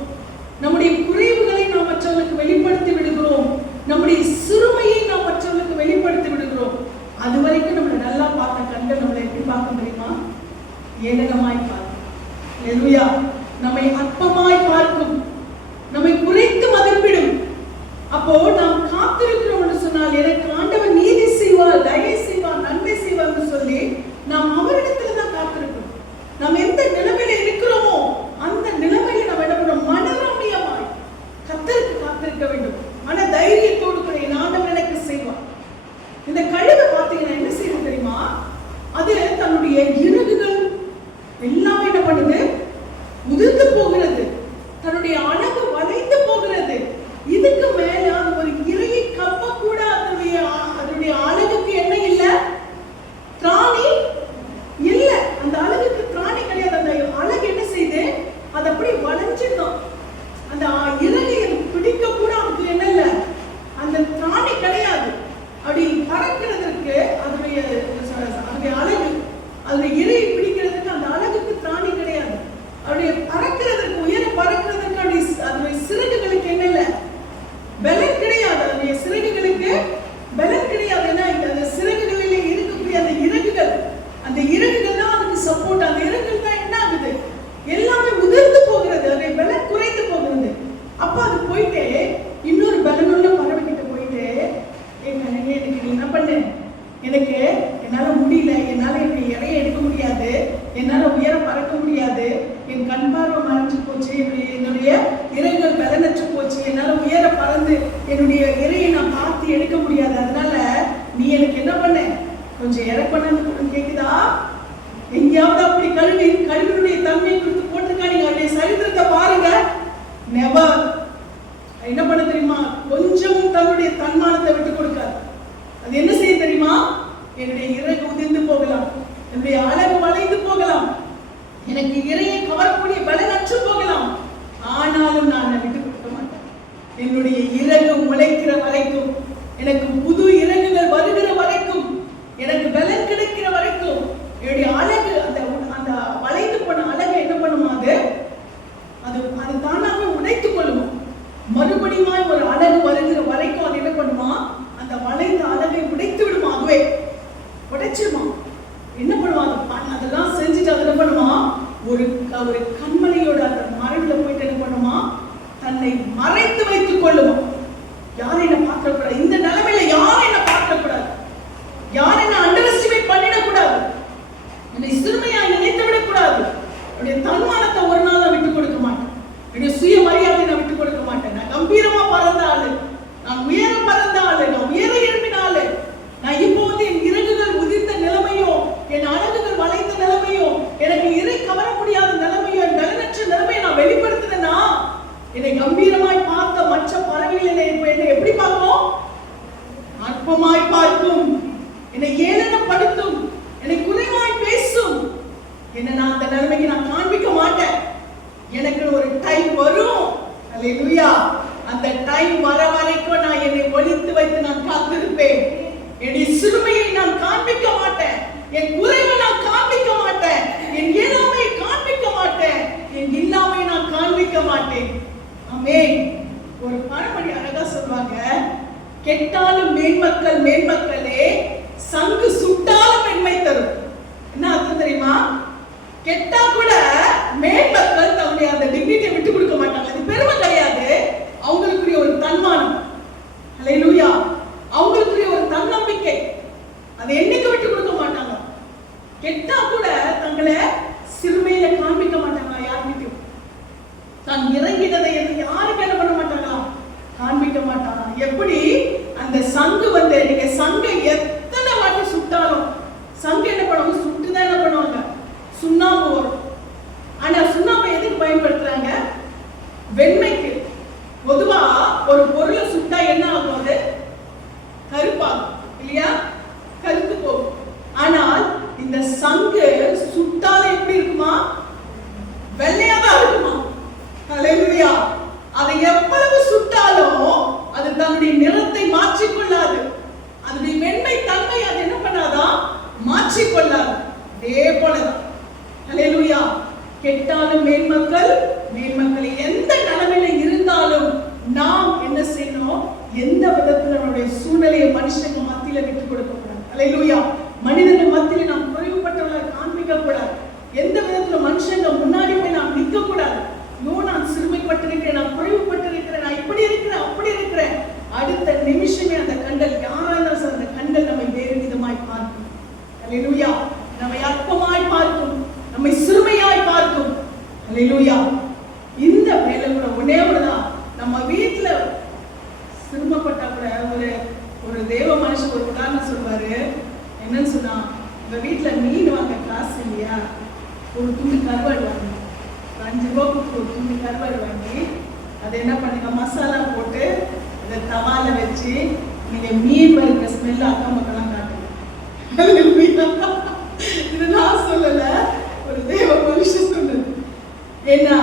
நம்முடைய குறைவுகளை நாம் மற்றவர்களுக்கு வெளிப்படுத்தி விடுகிறோம், நம்முடைய சிறுமையை நாம் மற்றவர்களுக்கு வெளிப்படுத்தி விடுகிறோம். அது வரைக்கும் நம்மளை நல்லா பார்த்த கண்கள் நம்மளை எப்படி பார்க்க தெரியுமா? ஏளனமாய் பார்க்கும். அல்லேலூயா. நம்மை அற்பமாய் பார்க்கும், நம்மை குறைத்து மதிப்பிடும். அப்போ நாம் காத்திருக்கிறோம் என்று சொன்னால், எனக்கு ஆண்டவர் நீதி செய்வார், தயை செய்வார், நன்மை செய்வார் என்று சொல்லி நாம் அவரிடத்துல தான் காத்திருக்கிறோம். நாம் எந்த நிலைமையில இருக்கிறோமோ அந்த நிலைமையில நம்ம என்ன பண்ணணும், மனரம்யமாய் கர்த்தருக்கு காத்திருக்க வேண்டும். மன தைரியத்தோடு கூட என் ஆண்டவர் எனக்கு செய்வார். இந்த கழுகு பார்த்தீங்கன்னா என்ன செய்யுது தெரியுமா? அது தன்னுடைய இறகுகள் எல்லாமே என்ன பண்ணுது, உதிர்ந்து போகிறது, தன்னுடைய அழகு வளைந்து போகிறது. இதுக்கு மேல அது ஒரு இறையை கப்ப கூட அதனுடைய அழகுக்கு என்ன இல்ல, திராணி இல்ல. அந்த அழகுக்கு திராணி கிடையாது. அந்த அழகு என்ன செய்யுது, அது அப்படி வளைஞ்சிடும். அந்த இறகை பிடிக்க கூட அதுக்கு என்ன இல்ல, அந்த திராணி கிடையாது. அப்படி பறக்கிறதுக்கு அதனுடைய அழகு, அதனுடைய இறையை பிடிக்கிறதுக்கு அந்த அழகுக்கு திராணி கிடையாது. அவருடைய பறக்கிறதுக்கு, உயர பறக்கிறதுக்கு அதனுடைய சிறகுகளுக்கு என்ன இல்லை, பலன் கிடையாது. அதனுடைய சிறகுகளுக்கு பலன் கிடையாது. ஏன்னா அந்த சிறகுகளிலே இருக்கக்கூடிய அந்த இறகுகள் தான் அதுக்கு சப்போர்ட். அந்த இறகுகள் தான் என்ன ஆகுது, எல்லாமே உதிர்ந்து போகிறது, அதனுடைய பலன் குறைந்து போகிறது. அப்ப அது போயிட்டு இன்னொரு பலனுள்ள பறவை கிட்ட போயிட்டு, எனக்கு நீ என்ன பண்ணு, எனக்கு என்னால முடியல, என்னால இறைய எடுக்க முடியாது, என்னால உயர பறக்க முடியாது, என் கண் பார்வை மறைஞ்சு போச்சு, என்னுடைய இறைகள் பலனற்று போச்சு, என்னால உயர பறந்து என்னுடைய இறையை நான் பார்த்து எடுக்க முடியாது, அதனால நீ எனக்கு என்ன பண்ண, கொஞ்சம் இறப்பண்ணு கேக்குதா? எங்கேயாவது அப்படி கல்வியுடைய தன்மையை குறித்து போட்டிருக்கா? நீங்க அவருடைய சரித்திரத்தை பாருங்க. நெவர். என்ன பண்ண தெரியுமா? கொஞ்சமும் தன்னுடைய தன்மானத்தை விட்டு கொடுக்காது. அது என்ன செய்ய தெரியுமா? என்னுடைய இறகு உதிர்ந்து போகலாம், என்னுடைய அழகு வளைந்து போகலாம், எனக்கு இறையை கவரக்கூடிய பலனற்று போகலாம், ஆனாலும் நான் விட்டு கொடுக்க மாட்டேன். என்னுடைய இறகு முளைக்கிற வரைக்கும், எனக்கு புது இறகுகள் வருகிற வரைக்கும், எனக்கு பலன் கிடைக்கிற வரைக்கும், என்னுடைய அழகு அந்த வளைந்து போன அழகை என்ன பண்ணுமா, அது தானாக உடைத்துக் கொள்ளுமா. மறுபடியும் ஒரு அழகு வருகிற வரைக்கும் அது என்ன பண்ணுமா, அந்த வளைந்த அழகை உடைத்து விடுமா, அதுவே உடைச்சிருமா. என்ன பண்ணுவாங்க, அதெல்லாம் செஞ்சுட்டு அது என்ன பண்ணுமா, ஒரு கண்மலையோட அந்த மரத்துல போயிட்டு தன்னை மறைத்து வைத்துக் கொள்ளுவோம். யாரும் என்ன பார்க்க கூடாது, இந்த நிலைமையில யாரும் என்ன பார்க்க கூடாது, யாரும் என்ன அண்டர் எஸ்டிமேட் பண்ணிடக்கூடாது, என்னை சிறுமையா நினைத்து விடக்கூடாது. என்னுடைய தன்மானத்தை ஒரு நாள் நான் விட்டுக் கொடுக்க மாட்டேன், என்னுடைய சுயமரியாதை நான் விட்டுக் கொடுக்க மாட்டேன். நான் கம்பீரமா பறந்த ஆளு, நான் உயர பறந்த ஆளு, நான் உயர எழுப்பின ஆளு. நான் இப்போ என் இறகுகள் உதிர்ந்த நிலைமையோ, என் அழகுகள் வளைந்த நிலைமையோ, எனக்கு இறை கவர முடியாத நிலைமையோ, என் பலனற்ற நிலைமையை நான் வெளிப்படுத்தினா, என்னை கம்பீரமாய் பார்த்த மற்ற பறவைகள் என்னை எப்படி பார்க்கும்? அற்பமாய் பார்க்கும், என்னை ஏளனப்படுத்தும், என்னை குறைவாய் பேசும். என்ன நான் அந்த நிலைமைக்கு நான் காண்பிக்க மாட்டேன். எனக்கு ஒரு டைம் வரும், அல்லேலூயா. அந்த டைம் வர வரைக்கும் நான் என்னை ஒளித்து வைத்து நான் காத்திருப்பேன். என்னுடைய சிறுமையை நான் காண்பிக்க மாட்டேன், என் குறைவை நான் காண்பிக்க மாட்டேன், என் இயலாமையை காண்பிக்க மாட்டேன், என் இல்லாமையை நான் காண்பிக்க மாட்டேன். ஆமென். ஒரு பழமொழி அழகா சொல்வாங்க, கெட்டாலும் மேன்மக்கள் மேன்மக்களே, சங்கு சுட்டாலும் மென்மை தரும். என்ன அர்த்தம் தெரியுமா? கெட்டா கூட மேன்மக்கள் தன்னுடைய அந்த டிக்னிட்டியை விட்டு கொடுக்க மாட்டாங்க. அது பெருமை கிடையாது, அவங்களுக்குரிய ஒரு தன்மானம். அல்லேலூயா. அவங்களுக்குரிய ஒரு தன்னம்பிக்கை, அதை என்னைக்கு விட்டு கொடுக்க மாட்டாங்க. கெட்டா கூட தங்களை சிறுமையில காண்பிக்க மாட்டாங்க. யாருக்கிட்டையும் தான் இறங்கினதை யாருக்கு என்ன பண்ண மாட்டாங்க, காண்பிக்க மாட்டாங்க. எப்படி அந்த சங்கு நீங்க சங்கை எத்தனை வாட்டி சுட்டாலும் சங்கு என்ன பண்ணுவாங்க, சுட்டுதான் என்ன பண்ணுவாங்க, சுண்ணாம்பு வரும். ஆனா சுண்ணாம்பை எதுக்கு பயன்படுத்துறாங்க? வெண்மைக்கு. பொதுவா ஒரு பொருளை சுட்டா என்ன ஆகும்? அது கருப்பாகும் இல்லையா, கருத்து போகும். ஆனால் இந்த சங்கு சுட்டால எப்படி இருக்குமா? வெள்ளையாதான் இருக்குமா? அல்லேலூயா. அதை எவ்வளவு சுட்டாலும் அது தன்னுடைய நிறத்தை மாற்றிக்கொள்ளாது, அதனுடைய வெண்மை தன்மை அது என்ன பண்ணாதான், மாற்றிக்கொள்ளாது. அதே போலதான் அல்லேலூயா. கெட்டாலும் மேன்மக்கள் மேன்மக்களை எந்த நிலைமையில இருந்தாலும் நாம் என்ன செய்யணும்? எந்த விதத்துல நம்முடைய சூழ்நிலையை மனுஷங்க மத்தியில விட்டு கொடுக்க கூடாது. அல்லேலூயா. மனிதர்கள் மத்தியில நாம் குறைவுபட்டவர்களை காண்பிக்க கூடாது. எந்த விதத்துல மனுஷங்க முன்னாடி போய் நாம் நிற்க கூடாது. நான் சிறுமைப்பட்டிருக்கிறேன், நான் குறைவுபட்டிருக்கிறேன், நான் இப்படி இருக்கிறேன் அப்படி இருக்கிறேன். அடுத்த நிமிஷமே அந்த கண்கள் யாராலும் அந்த கண்கள் நம்மை வேறு விதமாய் பார்க்கும். அல்லேலூயா. நம்மை அற்பமாய் பார்க்கும், நம்மை சிறுமையாய் பார்க்கும். அல்லேலூயா. இந்த வேலை கூட ஒன்னே ஒண்ணுதான். நம்ம வீட்டுல சிறுமப்பட்டா கூட ஒரு தேவ மனுஷன் ஒரு உதாரணம் சொல்வாரு. என்னன்னு சொன்னா, உங்க வீட்டுல மீன் வாங்க காசு இல்லையா, ஒரு துண்டு கருவாடு வாங்க, 5 ரூபாய்க்கு ஒரு துண்டு கருவாடு வாங்கி அதை என்ன பண்ணுங்க, மசாலா போட்டு அதை தவால வச்சு நீங்க மீன் வறுக்கிற ஸ்மெல் அக்கம் பக்கம்லாம் காட்டுங்க. இது நான் சொல்லல, ஒரு தேவ மனுஷன் சொன்னது. ஏன்னா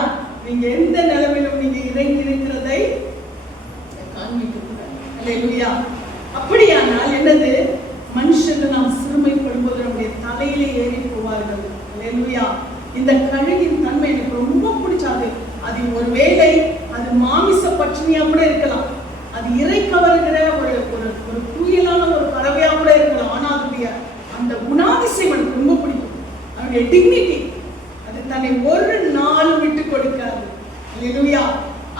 நீங்க எந்த நிலைமையிலும் நீங்க இறங்கி இருக்கிறதை காண்பிக்க கூடாது. அல்லேலூயா. அப்படியானால் என்னது, மனுஷர்கள் நாம் சிறுமைப்படும் போது நம்முடைய தலையிலே ஏறி போவார்கள். அல்லேலூயா. இந்த கழுகின் தன்மை எனக்கு ரொம்ப பிடிச்சாது. அது ஒருவேளை அது மாமிச பட்சணியா கூட இருக்கலாம், அது இறை கவருகிற ஒரு தூயலான ஒரு பறவையா கூட இருக்கலாம். ஆனா அதனுடைய அந்த குணாதிசயம் எனக்கு ரொம்ப பிடிக்கும். அவருடைய டிக்னிட்டி, அது தன்னை ஒரு நாள் விட்டு கொடுக்காது. அல்லேலூயா.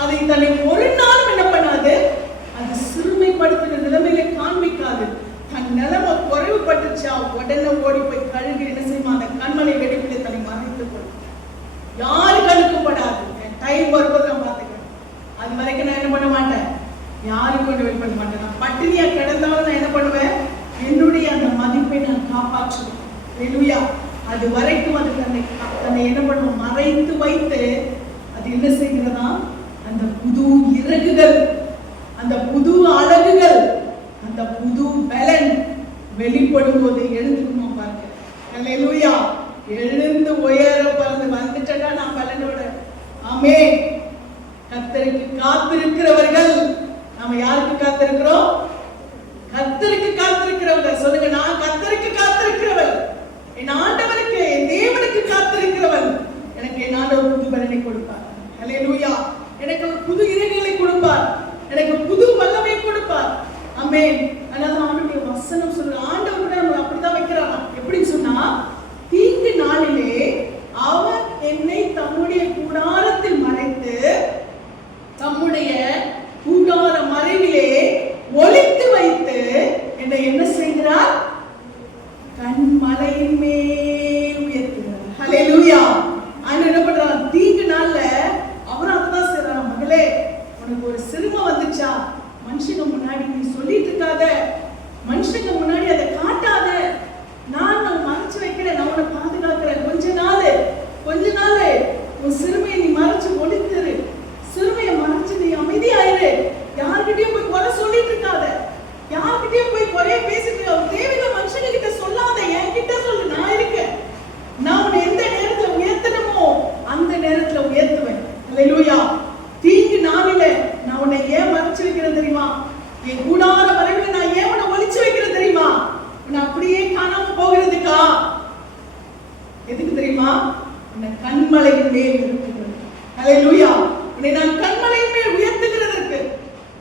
அதை தன்னை ஒரு நாளும் என்ன பண்ணாது, அது சிறுமைப்படுத்துகிற நிலைமையில காண்பிக்காது. தன் நிலைமை குறைவுபட்டுச்சா உடனே ஓடி போய் கழுகு என்ன செய்யுமா, அந்த கண்மலை வெடிப்பிலே தன்னை மறைத்துக் கொள்ளும். யாரு கணுக்கப்படாது. என் டைம் வரும்போது நான் பார்த்துக்கிறேன். அது வரைக்கும் நான் என்ன பண்ண மாட்டேன், யாருக்கும் கொண்டு வெளிப்பட மாட்டேன். நான் பட்டினியா கிடந்தாலும் நான் என்ன பண்ணுவேன், என்னுடைய அந்த மதிப்பை நான் காப்பாற்றுவேன். அல்லேலூயா. அது வரைக்கும் அது தன்னை என்ன பண்ணுவோம், மறைத்து வைத்து அது என்ன செய்கிறதா, அந்த புது இறகுகள், அந்த புது அழகுகள், அந்த புது பலன் வெளிப்படும் போது எழுந்துக்குமா பாருங்க. அல்லேலூயா. எழுந்து உயர பறந்து வந்துட்டா நான் பலனோட. ஆமென். கர்த்தருக்கு காத்திருக்கிறவர்கள். நாம யாருக்கு காத்திருக்கிறோம்? கர்த்தருக்கு காத்திருக்கிறவர்கள். சொல்லுங்க, நான் கர்த்தருக்கு காத்திருக்கிறவள், என் ஆண்டவருக்கு என் தேவனுக்கு காத்திருக்கிறவள். எனக்கு என் ஆண்டவர் புது பலனை கொடுப்பார். அல்லேலூயா. எனக்கு புது இறைகளை கொடுப்பார், எனக்கு புது வல்லமை கொடுப்பார். ஆமென். அதனால ஆண்டவருடைய வசனம் சொல்ற, ஆண்டவர் கூட நம்மளை அப்படிதான் வைக்கிறார். எப்படின்னு சொன்னா, தீங்கு நாளிலே அவர் என்னை தம்முடைய கூடாரத்தில் மறைத்து தம்முடைய உனக்கு ஒரு சிறுமை வந்துச்சா, மனுஷங்க முன்னாடி நீ சொல்லிட்டு இருக்காத, மனுஷங்க முன்னாடி அதை காட்டாத. நான் மறைச்சு வைக்கிறேன், நான் உன்னை பாதுகாக்கிறேன். கொஞ்ச நாள் உன் சிறுமையை நீ மறைச்சு ஒழித்துரு. சிறுமையை மறைச்சு நீ அமைதியாயிரு. யார்கிட்டயும் போய் குறை சொல்லிட்டு இருக்காத, யார்கிட்டயும் போய் குறைய பேசிட்டு தேவையில்ல மனுஷங்க கிட்ட சொல்லாத, என்கிட்ட சொல்லு, நான் இருக்கேன். நான் உன்னை எந்த நேரத்துல உயர்த்தணுமோ அந்த நேரத்துல உயர்த்துவேன். அல்லேலூயா. தீங்கு நாளில நான் உன்னை ஏன் மறைச்சு வைக்கிறேன் தெரியுமா? என் கூடார வரையில நான் ஏன் உன்னை ஒளிச்சு வைக்கிறேன் தெரியுமா? உன்னை அப்படியே காணாம போகிறதுக்கா? எதுக்கு தெரியுமா? உன்னை கண்மலையின் மேல் இருக்கிறது. அல்லேலூயா. உன்னை நான் கண்மலையின் மேல் உயர்த்துகிறதற்கு.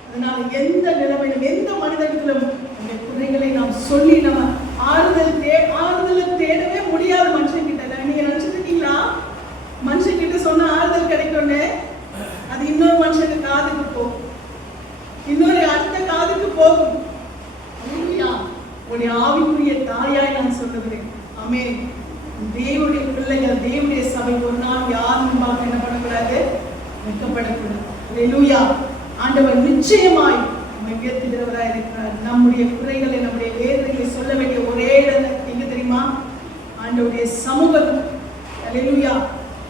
அதனால எந்த நிலைமையிலும் எந்த மனிதர்களும் அந்த குறைகளை நாம் சொல்லி நம்ம ஆறுதலை தேடவே முடியாது மனுஷன் கிட்ட. நீங்க நினைச்சிட்டு இருக்கீங்களா மனுஷன் கிட்ட சொன்ன ஆறுதல் கிடைக்கும்னு? அது இன்னொரு மனுஷனுக்கு காதுக்கு போகும், இன்னொரு அடுத்த காதுக்கு போகும். உடைய ஆவிக்குரிய தாயாய் நான் சொல்லுகிறேன். ஆமென். தேவனுடைய பிள்ளைகள், தேவனுடைய சபை ஒரு நாள் யார் முன்பாக என்ன பண்ணக்கூடாது? வெட்கப்படக்கூடாது. அல்லேலூயா. ஆண்டவர் நிச்சயமாய் நம்மை உயர்த்துகிறவராய் இருக்கிறார். நம்முடைய குறைகளை, நம்முடைய வேதனைகளை சொல்ல வேண்டிய ஒரே இடம் எங்க தெரியுமா? ஆண்டவருடைய சமூகம். அல்லேலூயா.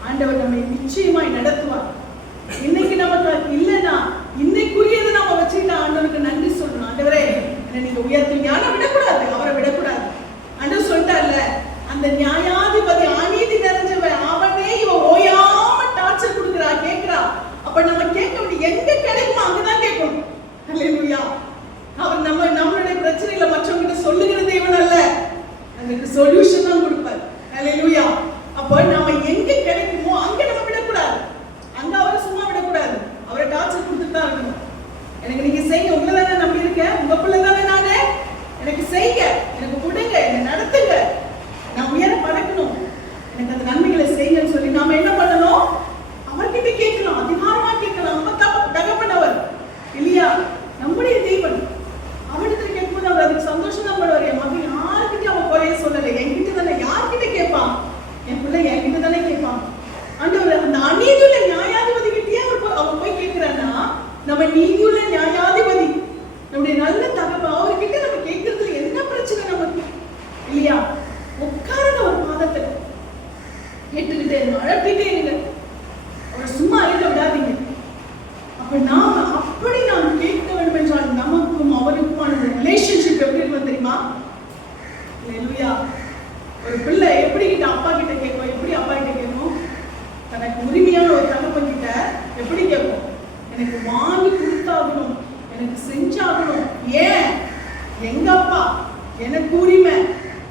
ஆண்டவர் நம்மை நிச்சயமாய் நடத்துவார். இன்னைக்கு நமக்கு இல்லைன்னா இன்னைக்குரியதை நம்ம வச்சுக்கிட்டா ஆண்டவருக்கு நன்றி சொல்லணும். ஆண்டவரே என்னை நீங்க உயர்த்துவீங்க, ஆனா விடக்கூடாது, அவரை விடக்கூடாது. ஆண்டவர் சொல்லிட்டார்ல, அந்த நியாயாதிபதி அநீதி நிறைஞ்சவன், அவனே இவன் ஓயாம டார்ச்சர் கொடுக்குறா, கேட்கிறா. அப்ப நம்ம கேட்க முடியும், எங்க கிடைக்குமோ அங்கதான் கேட்கணும். அல்லேலூயா. அவர் நம்மளுடைய பிரச்சனைகளை மற்றவங்கிட்ட சொல்லுகிற தேவன் அல்ல, அதுக்கு சொல்யூஷன் தான் கொடுப்பார். அல்லேலூயா. அப்ப நம்ம எங்க கிடைக்குமோ அங்க நம்ம விடக்கூடாது, அங்க அவரை சும்மா விடக்கூடாது, அவரை டார்ச்சர் கொடுத்துட்டு தான் இருக்கணும். எனக்கு நீங்க செய்யுங்க, உங்களை தானே நம்பி இருக்கேன், உங்க பிள்ளை தானே நானு, எனக்கு செய்யுங்க, எனக்கு கொடுங்க, என்னை நடத்துங்க, நான் உயர பறக்கணும், எனக்கு அந்த நன்மைகளை செய்யுங்கன்னு சொல்லி நாம என்ன பண்ணணும்? அவர்கிட்ட கேட்கலாம், அதிகாரமா கேட்கலாம். நம்ம தகப்பனவர் இல்லையா, நம்முடைய தேவன். அவரிடத்துல கேட்கும்போது அவர் அதுக்கு சந்தோஷம் தான் படுவார். என் மகன் யாருக்கிட்ட அவன் குறைய சொல்லலை, என்கிட்ட தானே. யார்கிட்ட கேட்பான்? என் பிள்ளை என்கிட்ட தானே கேட்பான். ஆண்டவர் அந்த அநீதியுள்ள நியாயாதிபதி கிட்டே அவன் போய் கேட்கிறான்னா, நம்ம நீதியுள்ள நியாயாதிபதி, நம்முடைய நல்ல தகவல், அவர்கிட்ட நம்ம கேட்கறதுல என்ன பிரச்சனை நமக்கு இல்லையா? உட்காருங்க ஒரு பாதத்துல, கேட்டுக்கிட்டே அழப்பிட்டே இருங்க, அவர் சும்மா இருக்க விடாதீங்க. அப்ப நாம அப்படி நாம் கேட்க வேண்டும் என்றால் நமக்கும் அவருக்குமான ரிலேஷன்ஷிப் எப்படி இருக்கும் தெரியுமா? அல்லேலூயா. ஒரு பிள்ளை எப்படி கிட்ட அப்பா கிட்ட கேட்கும்? எப்படி அப்பா கிட்ட கேட்கும்? தனக்கு உரிமையான ஒரு தகப்பன் கிட்ட எப்படி கேட்கும்? எனக்கு வாங்கி கொடுத்தாகணும், எனக்கு செஞ்சாகணும். ஏன்? எங்க அப்பா, எனக்கு உரிமை.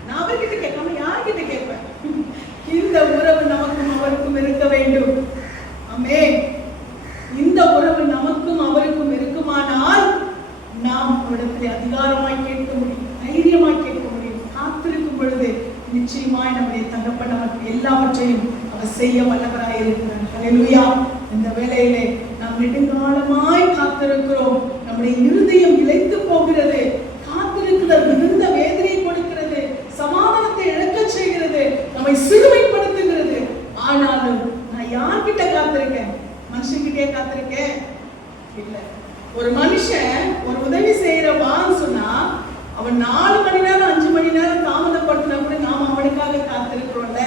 நான் அவர்கிட்ட கேட்காம யார்கிட்ட கேட்பேன்? இந்த உறவு நமக்கும் அவருக்கும் இருக்க வேண்டும். ஆமென். இந்த உறவு நமக்கும் அவருக்கும் இருக்குமானால் நாம் அவரிடத்தில் அதிகாரமாய் கேட்க முடியும், தைரியமாய் கேட்க முடியும். காத்திருக்கும் பொழுது நிச்சயமாய் நம்முடைய தகப்பன் நமக்கு எல்லாவற்றையும் அவர் செய்ய வல்லவராய் இருக்கிறார். அல்லேலூயா. இந்த வேளையிலே நாம் நெடுங்காலமாய் காத்திருக்கிறோம். நம்முடைய இருதயம் இழைத்து போகிறது. காத்திருக்குதல் மிகுந்த வேதனை கொடுக்கிறது, சமாதானத்தை இழக்க செய்கிறது, நம்மை சிறுமைப்படுத்துகிறது. ஆனாலும் நான் யார்கிட்ட காத்திருக்கேன்? மனுஷன்கிட்டே காத்திருக்கேன் இல்ல. ஒரு மனுஷன் ஒரு உதவி செய்யறவான்னு சொன்னா அவன் 4 மணி நேரம் 5 மணி நேரம் தாமதப்படுத்தினா கூட நாம் அவனுக்காக காத்திருக்கிறோம்ல.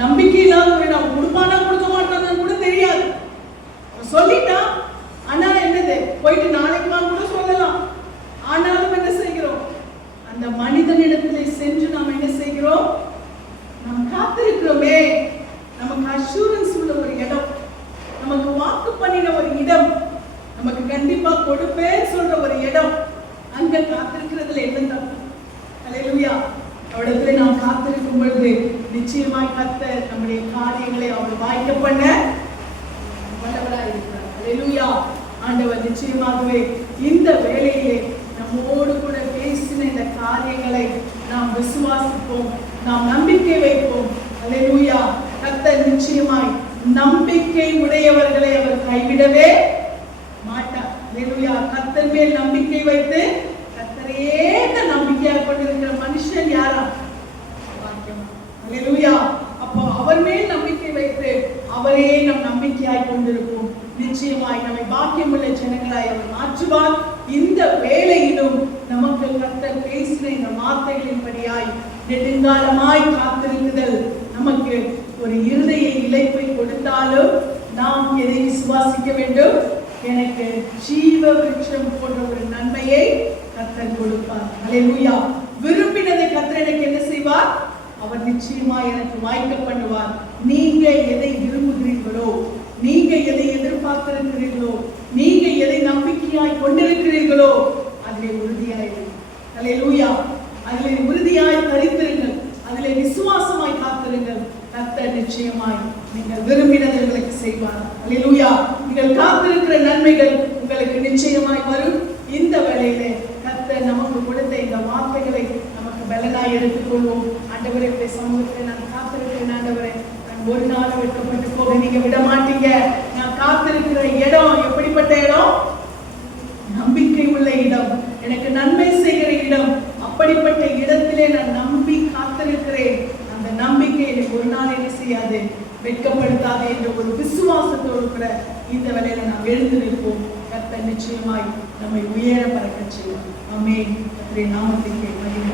நம்பிக்கை இல்லாத அவன் கொடுப்பானா கொடுக்க மாட்டான்னு கூட தெரியாது, அவன் சொல்லிட்டான். ஆனா என்னது, போயிட்டு நாளைக்கு வாங்க கூட சொல்லலாம். ஆனாலும் என்ன செய்கிறோம்? அந்த மனிதனிடத்திலே சென்று நாம் என்ன செய்கிறோம்? நாம் காத்திருக்கிறோமே. நமக்கு அஷூரன்ஸ் உள்ள ஒரு இடம், நமக்கு வாக்கு பண்ணின ஒரு இடம், நமக்கு கண்டிப்பா கொடுப்பேன்னு சொல்ற ஒரு இடம், அங்க காத்திருக்கிறதுல என்ன தப்பு? அல்லேலூயா. அவரிடத்துல நாம் காத்திருக்கும் பொழுது நிச்சயமாய் கர்த்தர் நம்முடைய காரியங்களை அவர் வாய்க்க பண்ண வல்லவராய் இருக்கிறார். அல்லேலூயா. ஆண்டவர் நிச்சயமாகவே இந்த வேளையிலே நம்மோடு கூட பேசின இந்த காரியங்களை நாம் விசுவாசிப்போம், நாம் நம்பிக்கை வைப்போம். அல்லேலூயா. கர்த்தர் நிச்சயமாய் நம்பிக்கை உடையவர்களை அவர் கைவிடவே மாட்டார். அல்லேலூயா. கர்த்தர் மேல் நம்பிக்கை வைத்து கர்த்தரையே நம்பிக்கையாக கொண்டிருக்கிற மனுஷன் யாரா? அல்லேலூயா. அப்போ அவர் மேல் நம்பிக்கை வைத்து அவரே நம் நம்பிக்கையாய் கொண்டிருப்போம். நிச்சயமாய் நம்மை பாக்கியமுள்ள ஜனங்களாய் அவர் மாற்றுவார். இந்த வேளையிலும் நமக்கு கர்த்தர் பேசின இந்த வார்த்தைகளின்படியாய் நெடுங்காலமாய் காத்திருக்குதல் நமக்கு ஒரு இருதய இளைப்பை கொடுத்தாலும் நாம் எதை விசுவாசிக்க வேண்டும்? எனக்கு ஜீவ விருட்சம் போன்ற ஒரு நன்மையை கர்த்தர் கொடுப்பார். அல்லேலூயா. விரும்பினதை கர்த்தர் எனக்கு என்ன செய்வார்? அவர் நிச்சயமா எனக்கு வாய்க்க பண்ணுவார். நீங்க எதை விரும்புகிறீர்களோ, நீங்க எதை எதிர்பார்த்திருக்கிறீர்களோ, நீங்க எதை நம்பிக்கையாய் கொண்டிருக்கிறீர்களோ அதிலே உறுதியாயிருங்கள். அல்லேலூயா. அதிலே உறுதியாய் தரித்திருங்கள், அதிலே விசுவாசமாய் காத்திருங்கள். கர்த்தர் நிச்சயமாய் நீங்கள் விரும்பினதை செய்வார். அல்லேலூயா. நீங்கள் காத்திருக்கிற நன்மைகள் உங்களுக்கு நிச்சயமாய் வரும். இந்த வேளையிலே கர்த்தர் நமக்கு கொடுத்த இந்த வார்த்தைகளை நமக்கு பலனாய் எடுத்துக்கொள்வோம். ஆண்டவரே, உடைய சமூகத்தில் நான் காத்திருக்கிறேன். ஆண்டவரே, நான் ஒரு நாள் வெட்கப்பட்டு போக நீங்க விட மாட்டீங்க. நான் காத்திருக்கிற இடம் எப்படிப்பட்ட இடம்? நம்பிக்கை உள்ள இடம், எனக்கு நன்மை செய்கிற இடம். அப்படிப்பட்ட இடத்திலே நான் நம்பி காத்திருக்கிறேன். அந்த நம்பிக்கை எனக்கு ஒரு நாள் என்ன செய்யாது, வெட்கப்படுத்தாது என்ற ஒரு விசுவாசத்தோடு கூட இந்த வேளையில நாம் எழுந்து நிற்போம். கர்த்தர் நிச்சயமாய் நம்மை உயர பறக்க செய்வார். ஆமென். கர்த்தருடைய நாமத்திற்கு மகிமை.